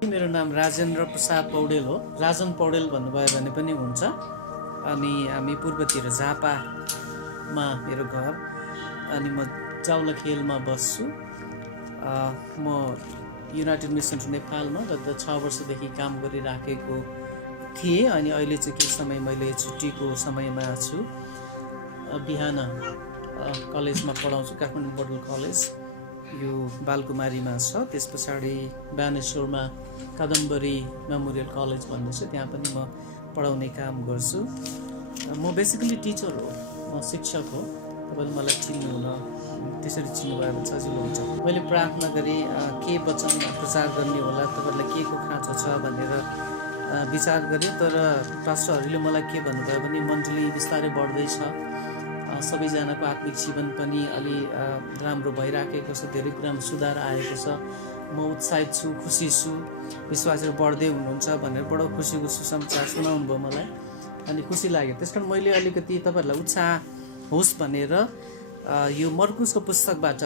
मेरो नाम राजेन्द्र प्रसाद पौडेल हो। राजन पौडेल भन्नुभयो भने पनि हुन्छ। अनि हामी पूर्वतिर झापामा मेरो घर, अनि म जाउलाखेलमा बस्छु। म युनाइटेड नेसन्स नेपालमा गत 6 वर्षदेखि काम गरिराखेको थिएँ। अनि अहिले चाहिँ केही समय मैले छुट्टीको समयमा छु। बिहान कलेजमा पढाउँछु, काठमाडौँ मोडल कलेज, यो बालकुमारीमा छ। त्यस पछाडि बानेश्वरमा कादम्बरी मेमोरियल कलेज भन्ने छ, त्यहाँ पनि म पढाउने काम गर्छु। म बेसिकली टिचर हो, म शिक्षक हो। तपाईँले मलाई चिन्नुहुन, त्यसरी चिन्नुभयो भने सजिलो हुन्छ। मैले प्रार्थना गरेँ के वचन प्रचार गर्ने होला, तपाईँहरूलाई के को खाँचो छ भनेर विचार गरेँ। तर पास्टरहरूले मलाई के भन्नुभयो भने मण्डली बिस्तारै बढ्दैछ, सबैजनाको आत्मिक जीवन पनि अलि राम्रो भइराखेको छ, धेरै कुरामा सुधार आएको छ। म उत्साहित छु, खुसी छु, विश्वासहरू बढ्दै हुनुहुन्छ भनेर बडो खुसीको सुसमाचार सुनाउनु भयो मलाई, अनि खुसी लाग्यो। त्यस कारण मैले अलिकति तपाईँहरूलाई उत्साह होस् भनेर यो मर्कुसको पुस्तकबाट,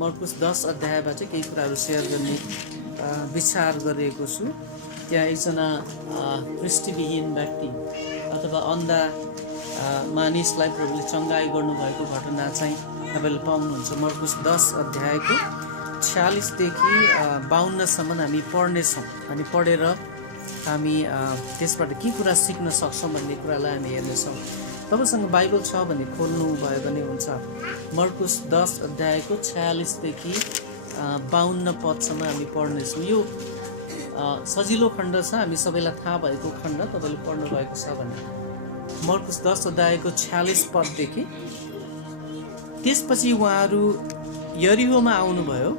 मर्कुस 10 अध्यायबाट केही कुराहरू सेयर गर्ने विचार गरेको छु। त्यहाँ एकजना दृष्टिविहीन व्यक्ति अथवा अन्धा मानिसलाई प्रभुले चङ्गाई गर्नुभएको घटना चाहिँ तपाईँले पाउनुहुन्छ। मर्कुस 10 अध्यायको 46 देखि 52सम्म हामी पढ्नेछौँ। अनि पढेर हामी त्यसबाट के कुरा सिक्न सक्छौँ भन्ने कुरालाई हामी हेर्नेछौँ। तपाईँसँग बाइबल छ भने खोल्नु भयो भने हुन्छ। मर्कुस 10 अध्यायको 46 देखि 52 पदसम्म हामी पढ्नेछौँ। यो सजिलो खण्ड छ, हामी सबैलाई थाहा भएको खण्ड, तपाईँले पढ्नु भएको छ भने। मर्कुस 10 अध्यायको 46 पददेखि। त्यसपछि उहाँहरू यरिहोमा आउनुभयो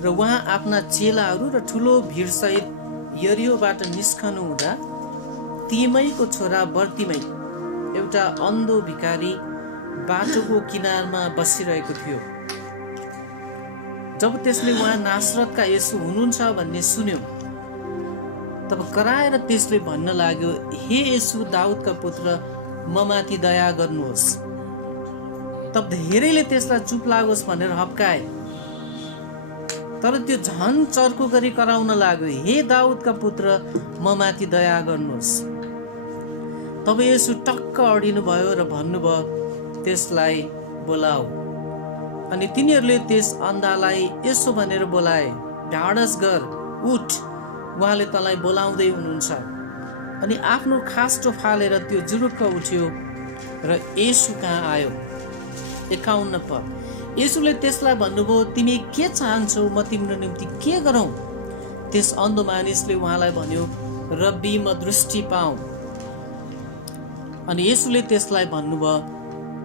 र उहाँ आफ्ना चेलाहरू र ठुलो भिडसहित यरिहोबाट निस्कनु हुँदा तिमैको छोरा बर्तिमै, एउटा अन्धो भिखारी, बाटोको किनारमा बसिरहेको थियो। जब त्यसले उहाँ नासरतका येशू हुनुहुन्छ भन्ने सुन्यो, तब कराएर त्यसले भन्न लाग्यो, हे येशू दाउदका पुत्र, म माथि दया गर्नुहोस्। तब धेरैले त्यसलाई चुप लागोस् भनेर हप्काए, तर त्यो झन् चर्को गरी कराउन लाग्यो, हे दाउदका पुत्र, म माथि दया गर्नुहोस्। तब येशू टक्क अडिनु भयो र भन्नुभयो, त्यसलाई बोलाऊ। अनि तिनीहरूले त्यस अन्धालाई यसो भनेर बोलाए, ढाडस गर, उठ, उहाँले तँलाई बोलाउँदै हुनुहुन्छ। अनि आफ्नो खास्टो फालेर त्यो जुरुक्क उठ्यो र येशू कहाँ आयो। 51 पद। येशूले त्यसलाई भन्नुभयो, तिमी के चाहन्छौ, म तिम्रो निम्ति के गरौँ? त्यस अन्धो मानिसले उहाँलाई भन्यो, रब्बी, म दृष्टि पाऊँ। अनि येशूले त्यसलाई भन्नुभयो,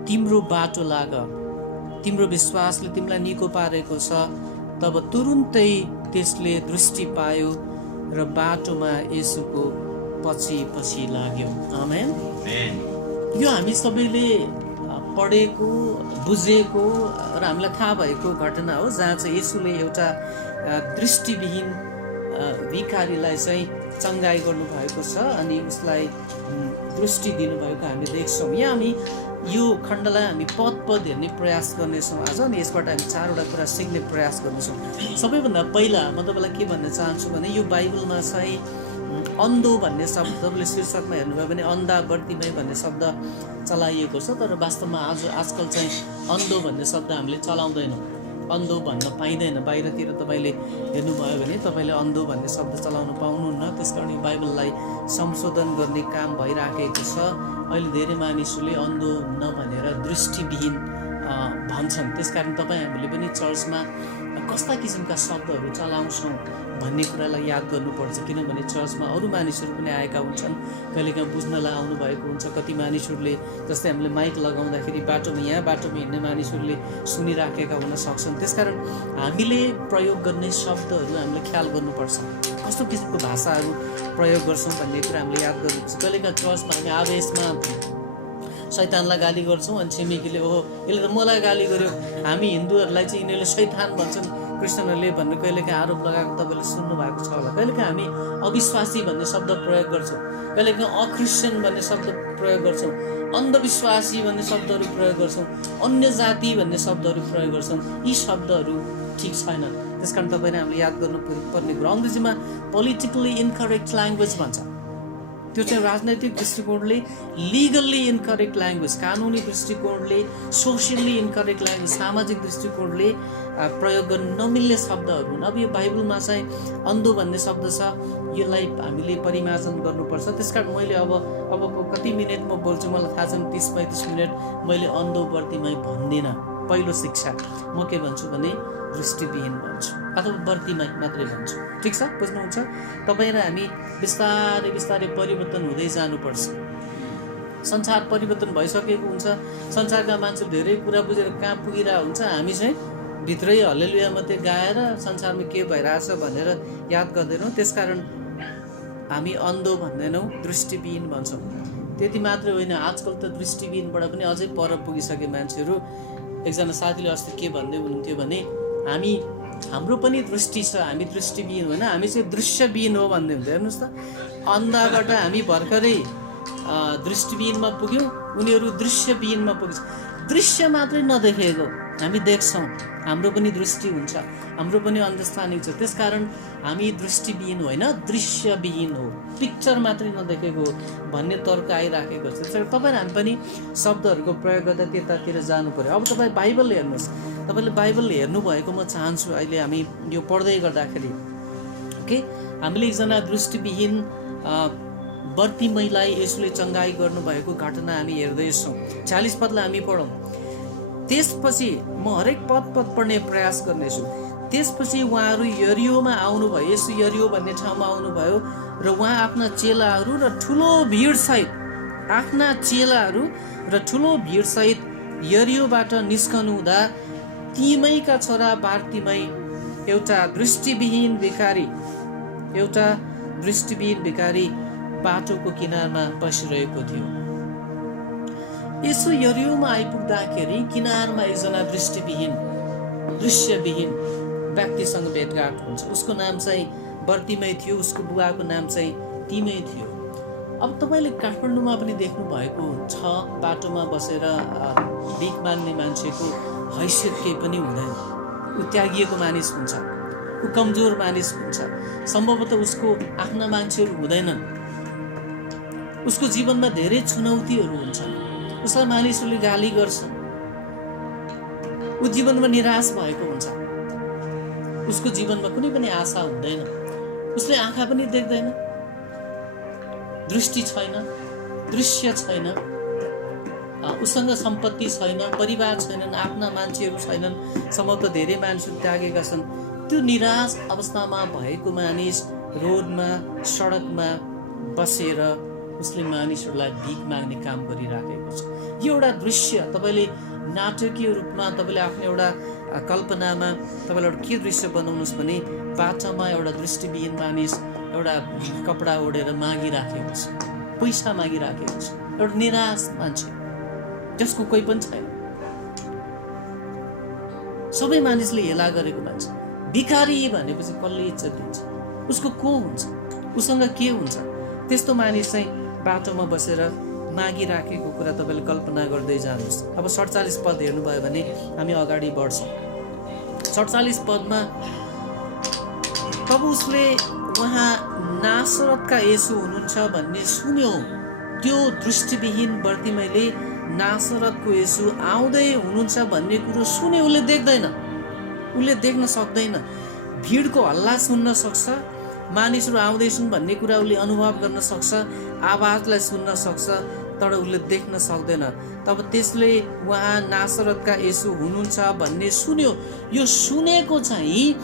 तिम्रो बाटो लाग, तिम्रो विश्वासले तिमीलाई निको पारेको छ। तब तुरुन्तै त्यसले दृष्टि पायो र बाटोमा येशूको पछि पछि लाग्यो। आमेन। यो हामी सबैले पढेको, बुझेको र हामीलाई थाहा भएको घटना हो, जहाँ चाहिँ येशूले एउटा दृष्टिविहीन भिखारीलाई चाहिँ चङ्गाई गर्नुभएको छ अनि उसलाई दृष्टि दिनुभएको हामी देख्छौँ। यहाँ हामी यो खण्डलाई हामी पद पद हेर्ने प्रयास गर्नेछौँ आज, अनि यसबाट हामी 4वटा कुरा सिक्ने प्रयास गर्नेछौँ। सबैभन्दा पहिला म तपाईँलाई के भन्न चाहन्छु भने यो बाइबलमा चाहिँ अन्धो भन्ने शब्द, तपाईँले शीर्षकमा हेर्नुभयो भने अन्धा बर्तिमै भन्ने शब्द चलाइएको छ, तर वास्तवमा आजकल चाहिँ अन्धो भन्ने शब्द हामीले चलाउँदैनौँ। अन्धो भन्न पाइँदैन। बाहिरतिर तपाईँले हेर्नुभयो भने तपाईँले अन्धो भन्ने शब्द चलाउन पाउनुहुन्न। त्यस कारण यो बाइबललाई संशोधन गर्ने काम भइराखेको छ। अहिले धेरै मानिसहरूले अन्धो हुन्न भनेर दृष्टिविहीन भन्छन्। त्यसकारण हामीले पनि चर्चमा कस्ता किसिमका शब्दहरू चलाउँछौँ भन्ने कुरालाई याद गर्नुपर्छ, किनभने चर्चमा अरू मानिसहरू पनि आएका हुन्छन्, कहिलेकाहीँ बुझ्नलाई आउनुभएको हुन्छ। कति मानिसहरूले, जस्तै हामीले माइक लगाउँदाखेरि यहाँ बाटोमा हिँड्ने मानिसहरूले सुनिराखेका हुन सक्छन्। त्यसकारण हामीले प्रयोग गर्ने शब्दहरू हामीले ख्याल गर्नुपर्छ, कस्तो किसिमको भाषाहरू प्रयोग गर्छौँ भन्ने कुरा हामीले याद गर्नुपर्छ। कहिलेकाहीँ चर्चमा हामी आवेशमा शैतानलाई गाली गर्छौँ, अनि छिमेकीले ओहो यसले त मलाई गाली गर्यो, हामी हिन्दूहरूलाई चाहिँ यिनीहरूले शैतान भन्छन्, क्रिस्चियनहरूले भन्ने कहिलेकाहीँ आरोप लगाएको तपाईँले सुन्नु भएको छ होला। कहिलेकाहीँ हामी अविश्वासी भन्ने शब्द प्रयोग गर्छौँ, कहिलेकाहीँ अक्रिस्चियन भन्ने शब्द प्रयोग गर्छौँ, अन्धविश्वासी भन्ने शब्दहरू प्रयोग गर्छौँ, अन्य जाति भन्ने शब्दहरू प्रयोग गर्छौँ। यी शब्दहरू ठिक छैनन्। त्यसकारण तपाईँले हामीले याद गर्नुपर्ने कुरो अङ्ग्रेजीमा पोलिटिकली इनकरेक्ट ल्याङ्ग्वेज भन्छ। त्यो चाहिँ राजनैतिक दृष्टिकोणले लिगल्ली इनकरेक्ट ल्याङ्ग्वेज, कानुनी दृष्टिकोणले सोसियल्ली इनकरेक्ट ल्याङ्ग्वेज, सामाजिक दृष्टिकोणले प्रयोग गर्न नमिल्ने शब्दहरू हुन्। अब यो बाइबलमा चाहिँ अन्धो भन्ने शब्द छ, यसलाई हामीले परिमार्जन गर्नुपर्छ। त्यसकारण मैले अबको कति मिनट म बोल्छु मलाई थाहा छैन, 30-35 मिनट मैले अन्धो बर्तिमै भन्दिनँ। पहिलो शिक्षा म के भन्छु भने दृष्टिविहीन भन्छु अथवा बर्तिमै मात्रै भन्छु। ठिक छ, बुझ्नुहुन्छ? तपाईँ र हामी बिस्तारै बिस्तारै परिवर्तन हुँदै जानुपर्छ। संसार परिवर्तन भइसकेको हुन्छ, संसारका मान्छे धेरै कुरा बुझेर कहाँ पुगिरहेको हुन्छ, हामी चाहिँ भित्रै हल्लेलुया मात्रै गाएर संसारमा के भइरहेछ भनेर याद गर्दैनौँ। त्यसकारण हामी अन्धो भन्दैनौँ, दृष्टिविहीन भन्छौँ। त्यति मात्रै होइन, आजकल त दृष्टिविहीनबाट पनि अझै पर पुगिसके मान्छेहरू। एकजना साथीले अस्ति के भन्दै हुनुहुन्थ्यो भने हाम्रो पनि दृष्टि छ, हामी दृष्टिविहीन होइन, हामी चाहिँ दृश्यविहीन हो भन्दै हुन्थ्यो। हेर्नुहोस् त, अन्धाबाट हामी भर्खरै दृष्टिविहीनमा पुग्यौँ, उनीहरू दृश्यविहीनमा पुग्छ। दृश्य मात्रै नदेखेको हामी देख्छौँ, हाम्रो पनि दृष्टि हुन्छ, हाम्रो पनि अन्डरस्ट्यान्डिङ छ। त्यसकारण हामी दृष्टिविहीन होइन, दृश्यविहीन हो, पिक्चर मात्रै नदेखेको भन्ने तर्क आइराखेको छ। त्यसकारण तपाईँ हामी पनि शब्दहरूको प्रयोग गर्दा त्यतातिर जानु पर्यो। अब तपाईँ बाइबल हेर्नुहोस्, तपाईँले बाइबल हेर्नुभएको म चाहन्छु। अहिले हामी यो पढ्दै गर्दाखेरि ओके, हामीले एकजना दृष्टिविहीन बर्तिमैलाई यसुले चङ्गाई गर्नुभएको घटना हामी हेर्दैछौँ। 40 पदलाई हामी पढौँ। त्यसपछि म हरेक पद पढ्ने प्रयास गर्नेछु। त्यसपछि उहाँहरू यरियोमा आउनुभयो, यसो यरियो भन्ने ठाउँमा आउनुभयो र उहाँ आफ्ना चेलाहरू र ठुलो भिडसहित यरियोबाट निस्कनु हुँदा तिमैका छोरा बार्तिमै एउटा दृष्टिविहीन भिखारी बाटोको किनारमा बसिरहेको थियो। यसो यरियोमा आइपुग्दाखेरि किनारमा एकजना दृश्यविहीन व्यक्तिसँग भेटघाट हुन्छ। उसको नाम चाहिँ बर्तिमै थियो, उसको बुवाको नाम चाहिँ तिमै थियो। अब तपाईँले काठमाडौँमा पनि देख्नु भएको छ, बाटोमा बसेर भिख माग्ने मान्छेको हैसियत केही पनि हुँदैन। ऊ त्यागिएको मानिस हुन्छ, ऊ कमजोर मानिस हुन्छ, सम्भवतः उसको आफ्ना मान्छेहरू हुँदैनन्, उसको जीवनमा धेरै चुनौतीहरू हुन्छन्, उसलाई मानिसहरूले गाली गर्छन्, ऊ जीवनमा निराश भएको हुन्छ, उसको जीवनमा कुनै पनि आशा हुँदैन, उसले आँखा पनि देख्दैन, दृष्टि छैन, दृश्य छैन, उसँग सम्पत्ति छैन, परिवार छैनन्, आफ्ना मान्छेहरू छैनन्, सम्भवतः धेरै मान्छेहरू त्यागेका छन्। त्यो निराश अवस्थामा भएको मानिस रोडमा सडकमा बसेर उसले मानिसहरूलाई भिख माग्ने काम गरिराखेको छ। यो एउटा दृश्य तपाईँले नाटकीय रूपमा तपाईँले आफ्नो एउटा कल्पनामा तपाईँले एउटा के दृश्य बनाउनुहोस् भने बाटोमा एउटा दृष्टिविहीन मानिस एउटा कपडा ओढेर मागिराखेको छ, पैसा मागिराखेको छ, एउटा निराश मान्छे जसको कोही पनि छैन, सबै मानिसले हेला गरेको मान्छे। भिखारी भनेपछि कसले इज्जत दिन्छ? उसको को हुन्छ? उसँग के हुन्छ? त्यस्तो मानिस चाहिँ बाटोमा बसेर मागिराखेको कुरा तपाईँले कल्पना गर्दै जानुहोस्। अब 47 पद हेर्नुभयो भने हामी अगाडि बढ्छौँ। 47 पदमा तब उसले उहाँ नासरतका येशू हुनुहुन्छ भन्ने सुन्यो। त्यो दृष्टिविहीन बर्तिमैले नासरतको येशू आउँदै हुनुहुन्छ भन्ने कुरो सुन्यो, उसले देख्दैन, उसले देख्न सक्दैन। भिडको हल्ला सुन्न सक्छ, मानिसहरू आउँदैछन् भन्ने कुरा उसले अनुभव गर्न सक्छ, आवाजलाई सुन्न सक्छ, तर उसले देख्न सक्दैन। तब त्यसले उहाँ नासरतका येशू हुनुहुन्छ भन्ने सुन्यो। यो सुनेको चाहिँ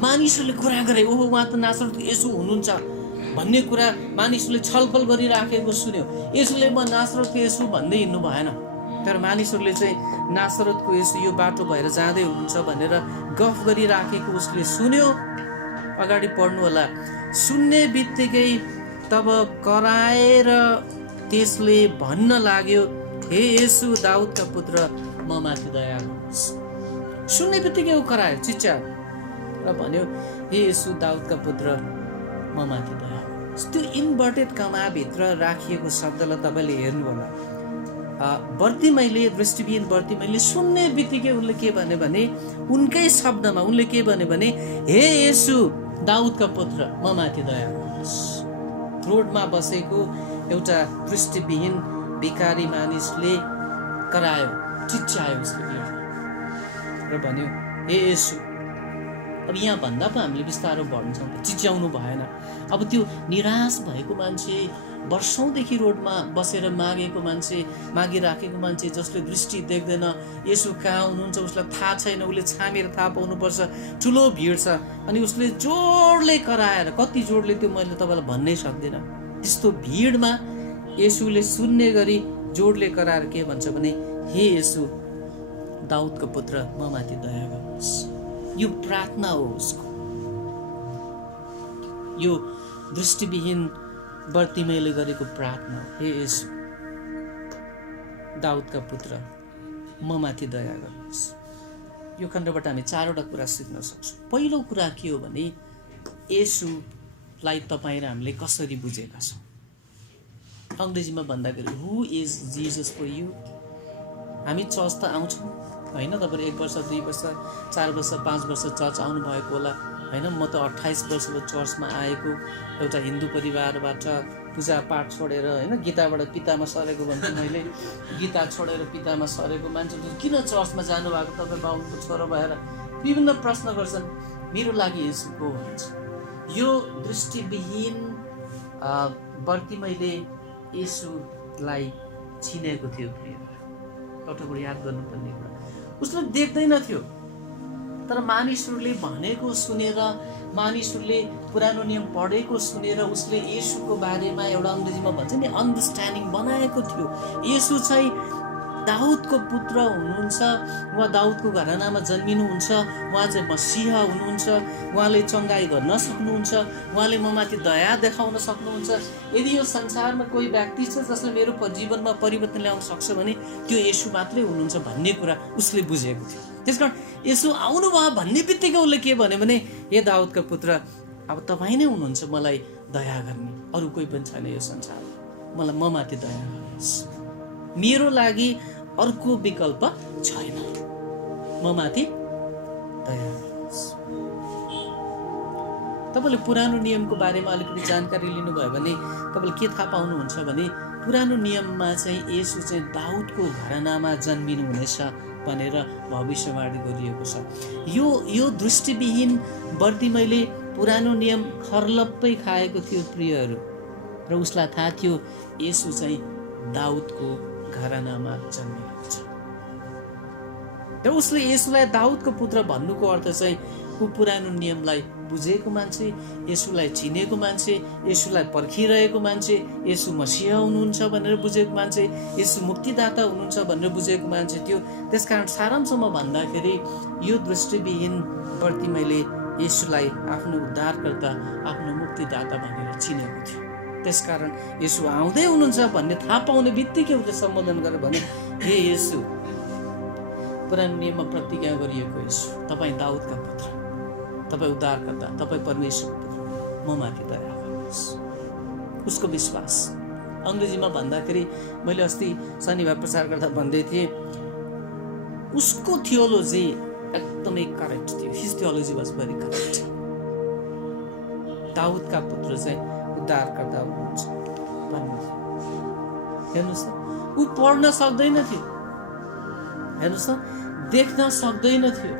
मानिसहरूले कुरा गरे, ओहो उहाँ त नासरतको येशू हुनुहुन्छ भन्ने कुरा मानिसहरूले छलफल गरिराखेको सुन्यो। येशूले म नासरतको येशू भन्दै हिँड्नु भएन, तर मानिसहरूले चाहिँ नासरतको येशू यो बाटो भएर जाँदै हुनुहुन्छ भनेर गफ गरिराखेको उसले सुन्यो। अगाडि पढ्नु होला। सुन्ने बित्तिकै तब कराएर त्यसले भन्न लाग्यो, हे येशू दाउदका पुत्र म माथि दया गर्नुहोस्। सुन्ने बित्तिकै ऊ करायो, चिच्यायो र भन्यो, हे येशू दाउदका पुत्र म माथि दया गर्नुहोस्। त्यो इन्भर्टेड कमाभित्र राखिएको शब्दलाई तपाईँले हेर्नु होला। बर्तिमाईले, दृष्टिविहीन बर्तिमाईले सुन्ने बित्तिकै उनले के भने उनकै शब्दमा उनले के भने हे येशू दाउदका पुत्र म माथि दया गर्नुहोस्। रोडमा बसेको एउटा दृष्टिविहीन भिखारी मानिसले करायो, चिच्यायो उसले र भन्यो हे येशू। अब यहाँ भन्दा पो हामीले बिस्तारो भन्छौँ, चिच्याउनु भएन। अब त्यो निराश भएको मान्छे, वर्षौँदेखि रोडमा बसेर मागिराखेको मान्छे जसले दृष्टि देख्दैन, येशू कहाँ हुनुहुन्छ उसलाई थाहा छैन, उसले छामेर थाहा पाउनुपर्छ, ठुलो भिड छ, अनि उसले जोडले कराएर, कति जोडले त्यो मैले तपाईँलाई भन्नै सक्दिनँ, त्यस्तो भिडमा येशूले सुन्ने गरी जोडले कराएर के भन्छ भने हे येशू दाउदको पुत्र म माथि दया गर्नुहोस्। यो प्रार्थना हो उसको। यो दृष्टिविहीन बर्तिमाईले गरेको प्रार्थना हो, हे येशू दाउदका पुत्र म माथि दया गर्नुहोस्। यो खण्डबाट हामी 4वटा कुरा सिक्न सक्छौँ। पहिलो कुरा के हो भने येशूलाई तपाईँ र हामीले कसरी बुझेका छौँ। अङ्ग्रेजीमा भन्दाखेरि हु इज जिजस फर यु। हामी चर्च त आउँछौँ होइन, तपाईँले 1 वर्ष 2 वर्ष 4 वर्ष 5 वर्ष चर्च आउनु भएको होला होइन। म त 28 वर्षको चर्चमा आएको, एउटा हिन्दू परिवारबाट पूजापाठ छोडेर होइन, गीताबाट पितामा सरेको भन्छु मैले, गीता छोडेर पितामा सरेको मान्छे किन चर्चमा जानुभएको तपाईँ बाबुको छोरो भएर विभिन्न प्रश्न गर्छन्। मेरो लागि येशू को हुन्छ। यो दृष्टिविहीन बर्तिमाईले येशूलाई चिनेको थियो। एउटा कुरा याद गर्नुपर्ने कुरा, उसले देख्दैन थियो, तर मानिसहरूले भनेको सुनेर, मानिसहरूले पुरानो नियम पढेको सुनेर उसले येशूको बारेमा एउटा अङ्ग्रेजीमा भन्छ नि अन्डरस्ट्यान्डिङ बनाएको थियो। येशू चाहिँ दाउदको पुत्र हुनुहुन्छ, उहाँ दाउदको घरानामा जन्मिनुहुन्छ, उहाँ चाहिँ मसीहा हुनुहुन्छ, उहाँले चङ्गाई गर्न सक्नुहुन्छ, उहाँले ममाथि दया देखाउन सक्नुहुन्छ। यदि यो संसारमा कोही व्यक्ति छ जसले मेरो जीवनमा परिवर्तन ल्याउन सक्छ भने त्यो येशू मात्रै हुनुहुन्छ भन्ने कुरा उसले बुझेको थियो। त्यसकारण येशू आउनुभयो भन्ने बित्तिकै उसले के भन्यो भने हे दाउदका पुत्र अब तपाईँ नै हुनुहुन्छ मलाई दया गर्ने, अरू कोही पनि छैन यो संसारमा, मलाई ममाथि दया गर्नुहोस्, मेरो लागि अर्को विकल्प छैन, ममाथि दया गर्नुहोस्। तपाईँले पुरानो नियमको बारेमा अलिकति जानकारी लिनुभयो भने तपाईँले के थाहा पाउनुहुन्छ भने पुरानो नियममा चाहिँ येशू चाहिँ दाउदको घरानामा जन्मिनु हुनेछ भनेर भविष्यवाणी गरिएको छ। यो दृष्टिविहीन बर्तिमाईले पुरानो नियम खर्लप्पै खाएको थियो प्रियहरू, र उसलाई थाहा थियो येशू चाहिँ दाउदको घरानामा जन्मिनुहुन्छ। र उसले येशूलाई दाउदको पुत्र भन्नुको अर्थ चाहिँ ऊ पुरानो नियमलाई बुझेको मान्छे, येशूलाई चिनेको मान्छे, येशूलाई पर्खिरहेको मान्छे, येशू मसीहा हुनुहुन्छ भनेर बुझेको मान्छे, येशू मुक्तिदाता हुनुहुन्छ भनेर बुझेको मान्छे थियो। त्यसकारण सारांशमा भन्दाखेरि यो दृष्टिविहीन बर्तिमाईले येशूलाई आफ्नो उद्धारकर्ता, आफ्नो मुक्तिदाता भनेर चिनेको थियो। त्यसकारण येशू आउँदै हुनुहुन्छ भन्ने थाहा पाउने बित्तिकै उसले सम्बोधन गरेर भने हे येशू पुरानो नियममा प्रतिज्ञा गरिएको येशू तपाईँ दाउदका पुत्र, तपाईँ उद्धारकर्ता, तपाईँ परमेश्वरको पुत्र, म माथि दया गर्नुहोस्। उसको विश्वास अङ्ग्रेजीमा भन्दाखेरि मैले अस्ति शनिबार प्रचार गर्दा भन्दै थिएँ उसको थियोलोजी एकदमै करेक्ट थियो। हिज थियोलोजी वाज भेरी करेक्ट। दाउदका पुत्र चाहिँ उद्धारकर्ता हुनुहुन्छ भन्नु। हेर्नुहोस् त, ऊ पढ्न सक्दैन थियो, हेर्नुहोस् त, देख्न सक्दैन थियो।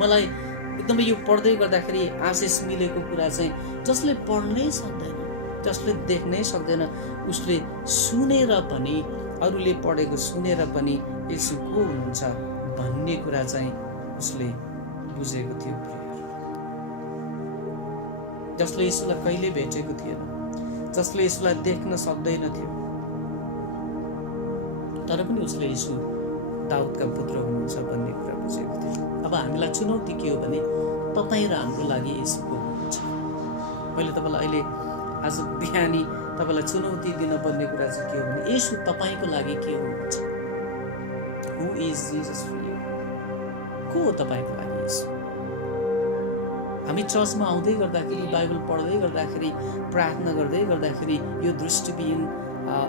मलाई एकदमै यो पढ्दै गर्दाखेरि आशिष मिलेको कुरा चाहिँ जसले पढ्नै सक्दैन, जसले देख्नै सक्दैन, उसले सुनेर पनि, अरूले पढेको सुनेर पनि येशू को हुनुहुन्छ भन्ने कुरा चाहिँ उसले बुझेको थियो। जसले येशूलाई कहिले भेटेको थिएन, जसले येशूलाई देख्न सक्दैन थियो, तर पनि उसले येशू दाउदका पुत्र हुनुहुन्छ भन्ने कुरा बुझेको थियो। अब हामीलाई चुनौती के हो भने तपाईँ र हाम्रो लागि येशू को हुनुहुन्छ। मैले तपाईँलाई अहिले आज बिहानी तपाईँलाई चुनौती दिनुपर्ने कुरा चाहिँ के हो भने येशू तपाईँको लागि के हुनुहुन्छ। हु इज जिजस फर यु। को हो तपाईँको लागि येशू। हामी चर्चमा आउँदै गर्दाखेरि, बाइबल पढ्दै गर्दाखेरि, प्रार्थना गर्दै गर्दाखेरि यो दृष्टिविहीन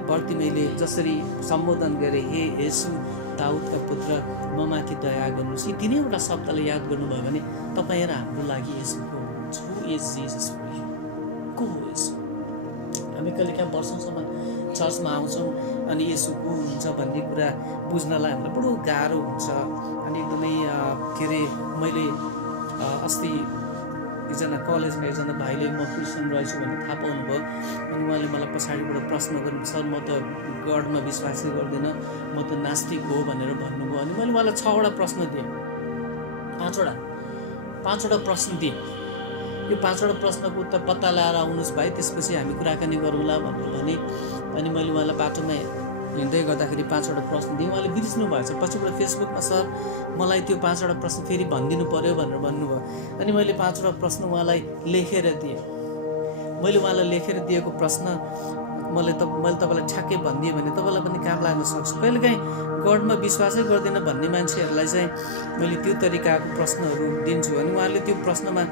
बर्तिमैले जसरी सम्बोधन गरे, हे येशू दाउदका पुत्र म माथि दया गर्नुहोस्, यी तिनैवटा शब्दलाई याद गर्नुभयो भने तपाईँ र हाम्रो लागि येशू को हुनुहुन्छ? हु इज जीसस फर यु? को हो येशू? हामी कहिलेकाहीँ वर्षौँसम्म चर्चमा आउँछौँ अनि येशू को हुनुहुन्छ भन्ने कुरा बुझ्नलाई हामीलाई बडो गाह्रो हुन्छ। अनि एकदमै के अरे मैले अस्ति एकजना कलेजमा एकजना भाइले म क्रिस्चियन रहेछु भनेर थाहा पाउनुभयो। अनि उहाँले मलाई पछाडिबाट प्रश्न गर्नु, सर म त गडमा विश्वासै गर्दिनँ, म त नास्तिक हो भनेर भन्नुभयो। अनि मैले उहाँलाई 6वटा प्रश्न दिएँ, 5वटा प्रश्न दिएँ। यो 5वटा प्रश्नको उत्तर पत्ता लगाएर आउनुहोस् भाइ, त्यसपछि हामी कुराकानी गरौँला भनेर भने। अनि मैले उहाँलाई बाटोमा हिँड्दै गर्दाखेरि 5वटा प्रश्न दिएँ, उहाँले बिर्सिनु भएछ। पछिबाट फेसबुकमा सर मलाई त्यो 5वटा प्रश्न फेरि भनिदिनु पर्यो भनेर भन्नुभयो। अनि मैले 5वटा प्रश्न उहाँलाई लेखेर दिएँ। मैले उहाँलाई लेखेर दिएको प्रश्न मैले तपाईँलाई ठ्याक्कै भनिदिएँ भने तपाईँलाई पनि काम लाग्न सक्छ। कहिलेकाहीँ गडमा विश्वासै गर्दैन भन्ने मान्छेहरूलाई चाहिँ मैले त्यो तरिकाको प्रश्नहरू दिन्छु। अनि उहाँले त्यो प्रश्नमा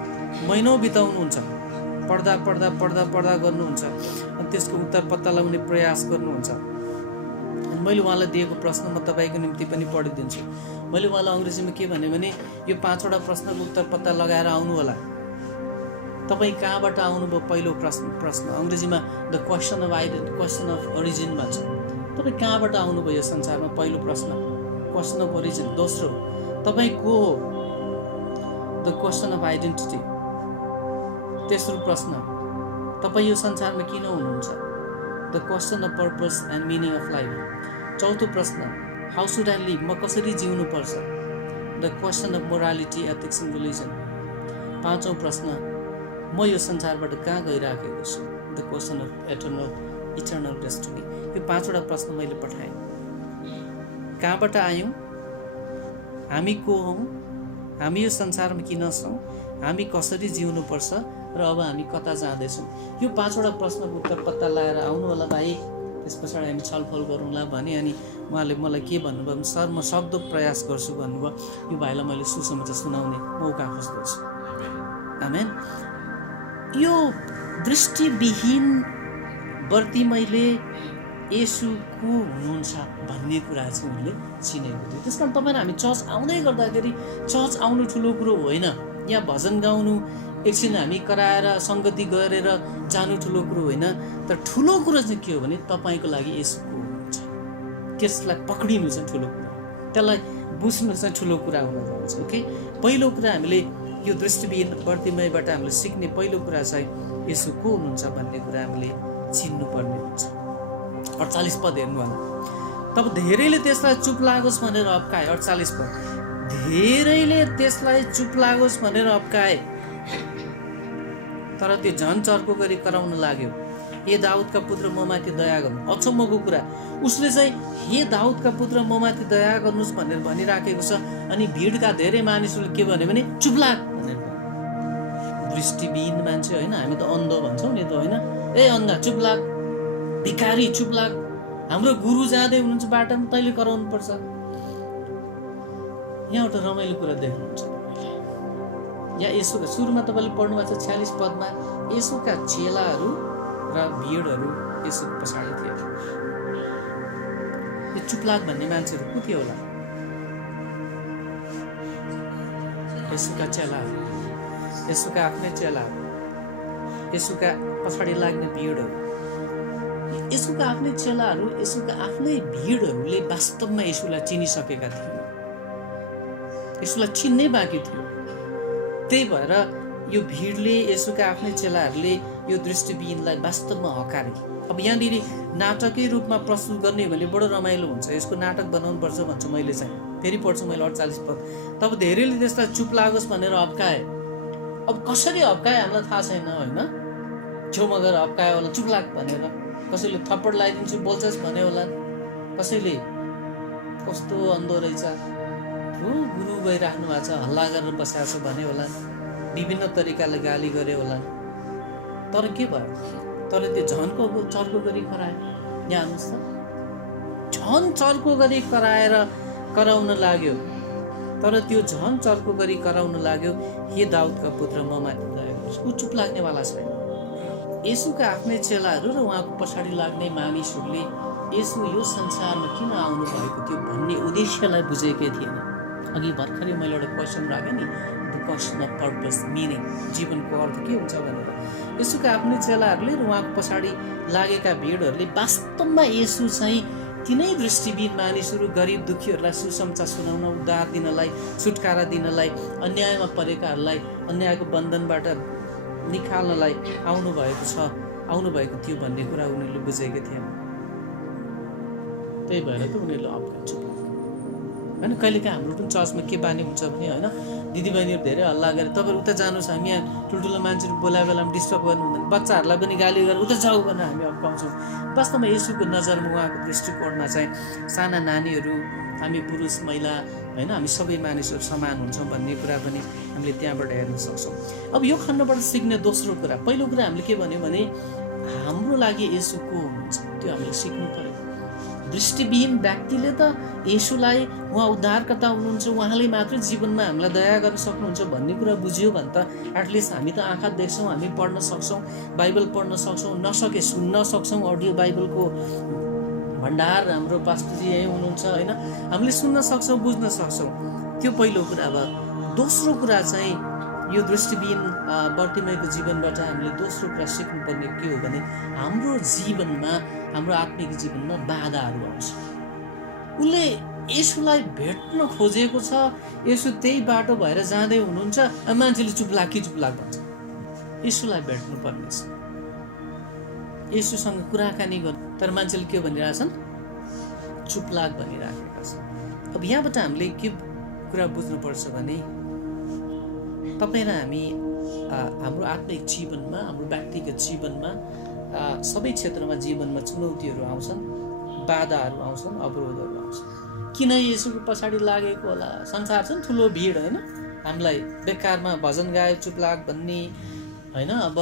महिनौँ बिताउनुहुन्छ, पढ्दा गर्नुहुन्छ, अनि त्यसको उत्तर पत्ता लगाउने प्रयास गर्नुहुन्छ। अनि मैले उहाँलाई दिएको प्रश्न म तपाईँको निम्ति पनि पढिदिन्छु। मैले उहाँलाई अङ्ग्रेजीमा के भने यो 5वटा प्रश्नको उत्तर पत्ता लगाएर आउनु होला। तपाईँ कहाँबाट आउनुभयो? पहिलो प्रश्न अङ्ग्रेजीमा द क्वेसन अफ ओरिजिन भन्छ। तपाईँ कहाँबाट आउनुभयो यो संसारमा? पहिलो प्रश्न क्वेसन अफ ओरिजिन। दोस्रो तपाईँ को हो? The question of identity. तेस्रो प्रश्न तपाईँ यो संसारमा किन हुनुहुन्छ? The question of purpose and meaning of life. चौथो प्रश्न हाउ सुड आई लिभ? म कसरी जिउनु पर्छ? The question of morality, ethics and religion. पाँचौँ प्रश्न म यो संसारबाट कहाँ गइराखेको छु? The question of eternal destiny. यो 5वटा प्रश्न मैले पठाएँ। कहाँबाट आयौँ? हामी को हौँ? हामी यो संसारमा किन छौँ? हामी कसरी जिउनुपर्छ? र अब हामी कता जाँदैछौँ? यो 5वटा प्रश्नको उत्तर पत्ता लगाएर आउनु होला भाइ, त्यस पछाडि हामी छलफल गरौँला भने। अनि उहाँले मलाई के भन्नुभयो? सर म सक्दो प्रयास गर्छु भन्नुभयो। यो भाइलाई मैले सुसमाचार सुनाउने मौका खोज्दछु। आमेन। यो दृष्टिविहीन बर्तिमैले येशू को हुनुहुन्छ भन्ने कुरा चाहिँ उनले चिनेको थियो। त्यस कारण तपाईँ हामी चर्च आउँदै गर्दाखेरि चर्च आउनु ठुलो कुरो होइन, यहाँ भजन गाउनु एकछिन हामी कराएर सङ्गति गरेर जानु ठुलो कुरो होइन। तर ठुलो कुरो चाहिँ के हो भने तपाईँको लागि येशू को हुनुहुन्छ, त्यसलाई पक्रिनु चाहिँ ठुलो कुरा, त्यसलाई बुझ्नु चाहिँ ठुलो कुरा हुन जान्छ। ओके, पहिलो कुरा हामीले यो दृष्टिविहीन बर्तिमैबाट हामीले सिक्ने पहिलो कुरा चाहिँ येशू को हुनुहुन्छ भन्ने कुरा हामीले चिन्नुपर्ने हुन्छ। 48 पद हेर्नु होला। तब धेरैले त्यसलाई चुप लागोस् भनेर अप्काए। 48 पद, धेरैले त्यसलाई चुप लागोस् भनेर अप्काए, तर त्यो झन् चर्को गरी कराउन लाग्यो, हे दाउदका पुत्र म माथि दया गर्नु। अचम्मको कुरा, उसले चाहिँ हे दाउदका पुत्र म माथि दया गर्नुहोस् भनेर भनिराखेको छ। अनि भिडका धेरै मानिसहरूले के भन्यो भने चुप लाग भनेर। दृष्टिविहीन मान्छे होइन, हामी त अन्ध भन्छौँ नि त होइन, ए अन्धा चुप लाग, भिखारी चुप लाग, हाम्रो गुरु जाँदै हुनुहुन्छ बाटोमा, तैँले कराउनु पर्छ। यहाँ एउटा रमाइलो कुरा देख्नुहुन्छ। यहाँ येशूका सुरुमा तपाईँले पढ्नु भएको छ 46 पदमा, येशूका चेलाहरू र भिडहरू येशूको पछाडि थिए। यो चुपलाग भन्ने मान्छेहरू को थियो होला? येशूका चेलाहरू, येशूका आफ्नै चेलाहरू, येशूका पछाडि लाग्ने भिडहरू। येशूका आफ्नै चेलाहरू, येशूका आफ्नै भिडहरूले वास्तवमा येशूलाई चिनिसकेका थिए, येशूलाई चिन्नै बाँकी थियो। त्यही भएर यो भिडले, येशूका आफ्नै चेलाहरूले यो दृष्टिविहीनलाई वास्तवमा हकारे। अब यहाँनिर नाटकै रूपमा प्रस्तुत गर्ने भने बडो रमाइलो हुन्छ, यसको नाटक बनाउनु पर्छ भन्छु मैले चाहिँ। फेरि पढ्छु मैले 48 पद। तब धेरैले त्यसलाई चुप लागोस् भनेर अप्काए। अब कसरी अप्काए हामीलाई थाहा छैन होइन, छेउमा गएर अप्कायो होला चुप लाग भनेर, कसैले थप्पड लगाइदिन्छु बोल्छस् भने होला, कसैले कस्तो अन्धो रहेछ गुरु भइराख्नु भएको छ हल्ला गरेर बसेको छ भने होला, विभिन्न तरिकाले गाली गरे होला। तर के भयो? तर त्यो झनको चर्को गरी कराए। यहाँ हेर्नुहोस् त, झन चर्को गरी कराउन लाग्यो। तर त्यो झन चर्को गरी कराउन लाग्यो, हे दाउदका पुत्र म माथि दया गर्नुहोस्। ऊ चुप लाग्नेवाला छैन। येशूका आफ्नै चेलाहरू र उहाँको पछाडि लाग्ने मानिसहरूले येशू यो संसारमा किन आउनु भएको थियो भन्ने उद्देश्यलाई बुझेकै थिएन। अघि भर्खरै मैले एउटा क्वेसन राखेँ नि, the question of purpose, meaning, जीवनको अर्थ के हुन्छ भनेर। येशूका आफ्नै चेलाहरूले र उहाँको पछाडि लागेका भिडहरूले वास्तवमा येशू चाहिँ तिनै दृष्टिबिन मानिसहरू, गरिब दुखीहरूलाई सुसमाचार सुनाउन, उद्धार दिनलाई, छुटकारा दिनलाई, अन्यायमा परेकाहरूलाई अन्यायको बन्धनबाट निकाल्नलाई आउनुभएको थियो भन्ने कुरा उनीहरूले बुझेकै थिएन। त्यही भएर त उनीहरूले अपकान्छ होइन। कहिलेकाहीँ हाम्रो पनि चर्चमा के बानी हुन्छ भने होइन, दिदीबहिनीहरू धेरै हल्ला गरेर तपाईँहरू उता जानुहोस्, हामी यहाँ ठुल्ठुलो मान्छेहरू बोलाए बेलामा डिस्टर्ब गर्नु हुँदैन, बच्चाहरूलाई पनि गाली गरेर उता जाऊ भनेर हामी अप्काउँछौँ। वास्तवमा येशूको नजरमा, उहाँको दृष्टिकोणमा चाहिँ साना नानीहरू, हामी पुरुष महिला होइन, हामी सबै मानिसहरू समान हुन्छौँ भन्ने कुरा पनि हामीले त्यहाँबाट हेर्न सक्छौँ। अब यो खण्डबाट सिक्ने दोस्रो कुरा, पहिलो कुरा हामीले के भन्यो भने हाम्रो लागि येशू को हुनुहुन्छ त्यो हामीले सिक्नु पर्यो। दृष्टिविहीन व्यक्तिले त येशूलाई उहाँ उद्धारकर्ता हुनुहुन्छ, उहाँले मात्रै जीवनमा हामीलाई दया गर्न सक्नुहुन्छ भन्ने कुरा बुझ्यो भने त एटलिस्ट हामी त आँखा देख्छौँ, हामी पढ्न सक्छौँ, बाइबल पढ्न सक्छौँ, नसके सुन्न सक्छौँ, अडियो बाइबलको भण्डार हाम्रो पास्टरजी यहीँ हुनुहुन्छ होइन, हामीले सुन्न सक्छौँ, बुझ्न सक्छौँ। त्यो पहिलो कुरा भयो। दोस्रो कुरा चाहिँ यो दृष्टिविहीन बर्तिमेयूको जीवनबाट हामीले दोस्रो कुरा सिक्नुपर्ने के हो भने हाम्रो जीवनमा, हाम्रो आत्मिक जीवनमा बाधाहरू आउँछ। उसले येशूलाई भेट्न खोजेको छ, येशू त्यही बाटो भएर जाँदै हुनुहुन्छ, मान्छेले चुप्लाक भन्छ। येशूलाई भेट्नुपर्ने छ, येशूसँग कुराकानी गर्नु, तर मान्छेले के भनिरहेछन्? चुप्लाक भनिराखेका छन्। अब यहाँबाट हामीले के कुरा बुझ्नुपर्छ भने तपाईँ र हामी हाम्रो आत्मिक जीवनमा, हाम्रो व्यक्तिगत जीवनमा, सबै क्षेत्रमा जीवनमा चुनौतीहरू आउँछन्, बाधाहरू आउँछन्, अवरोधहरू आउँछन्। किन येशूको पछाडि लागेको होला? संसार छ नि ठुलो भिड होइन, हामीलाई बेकारमा भजन गायो चुप्लाक भन्ने होइन, अब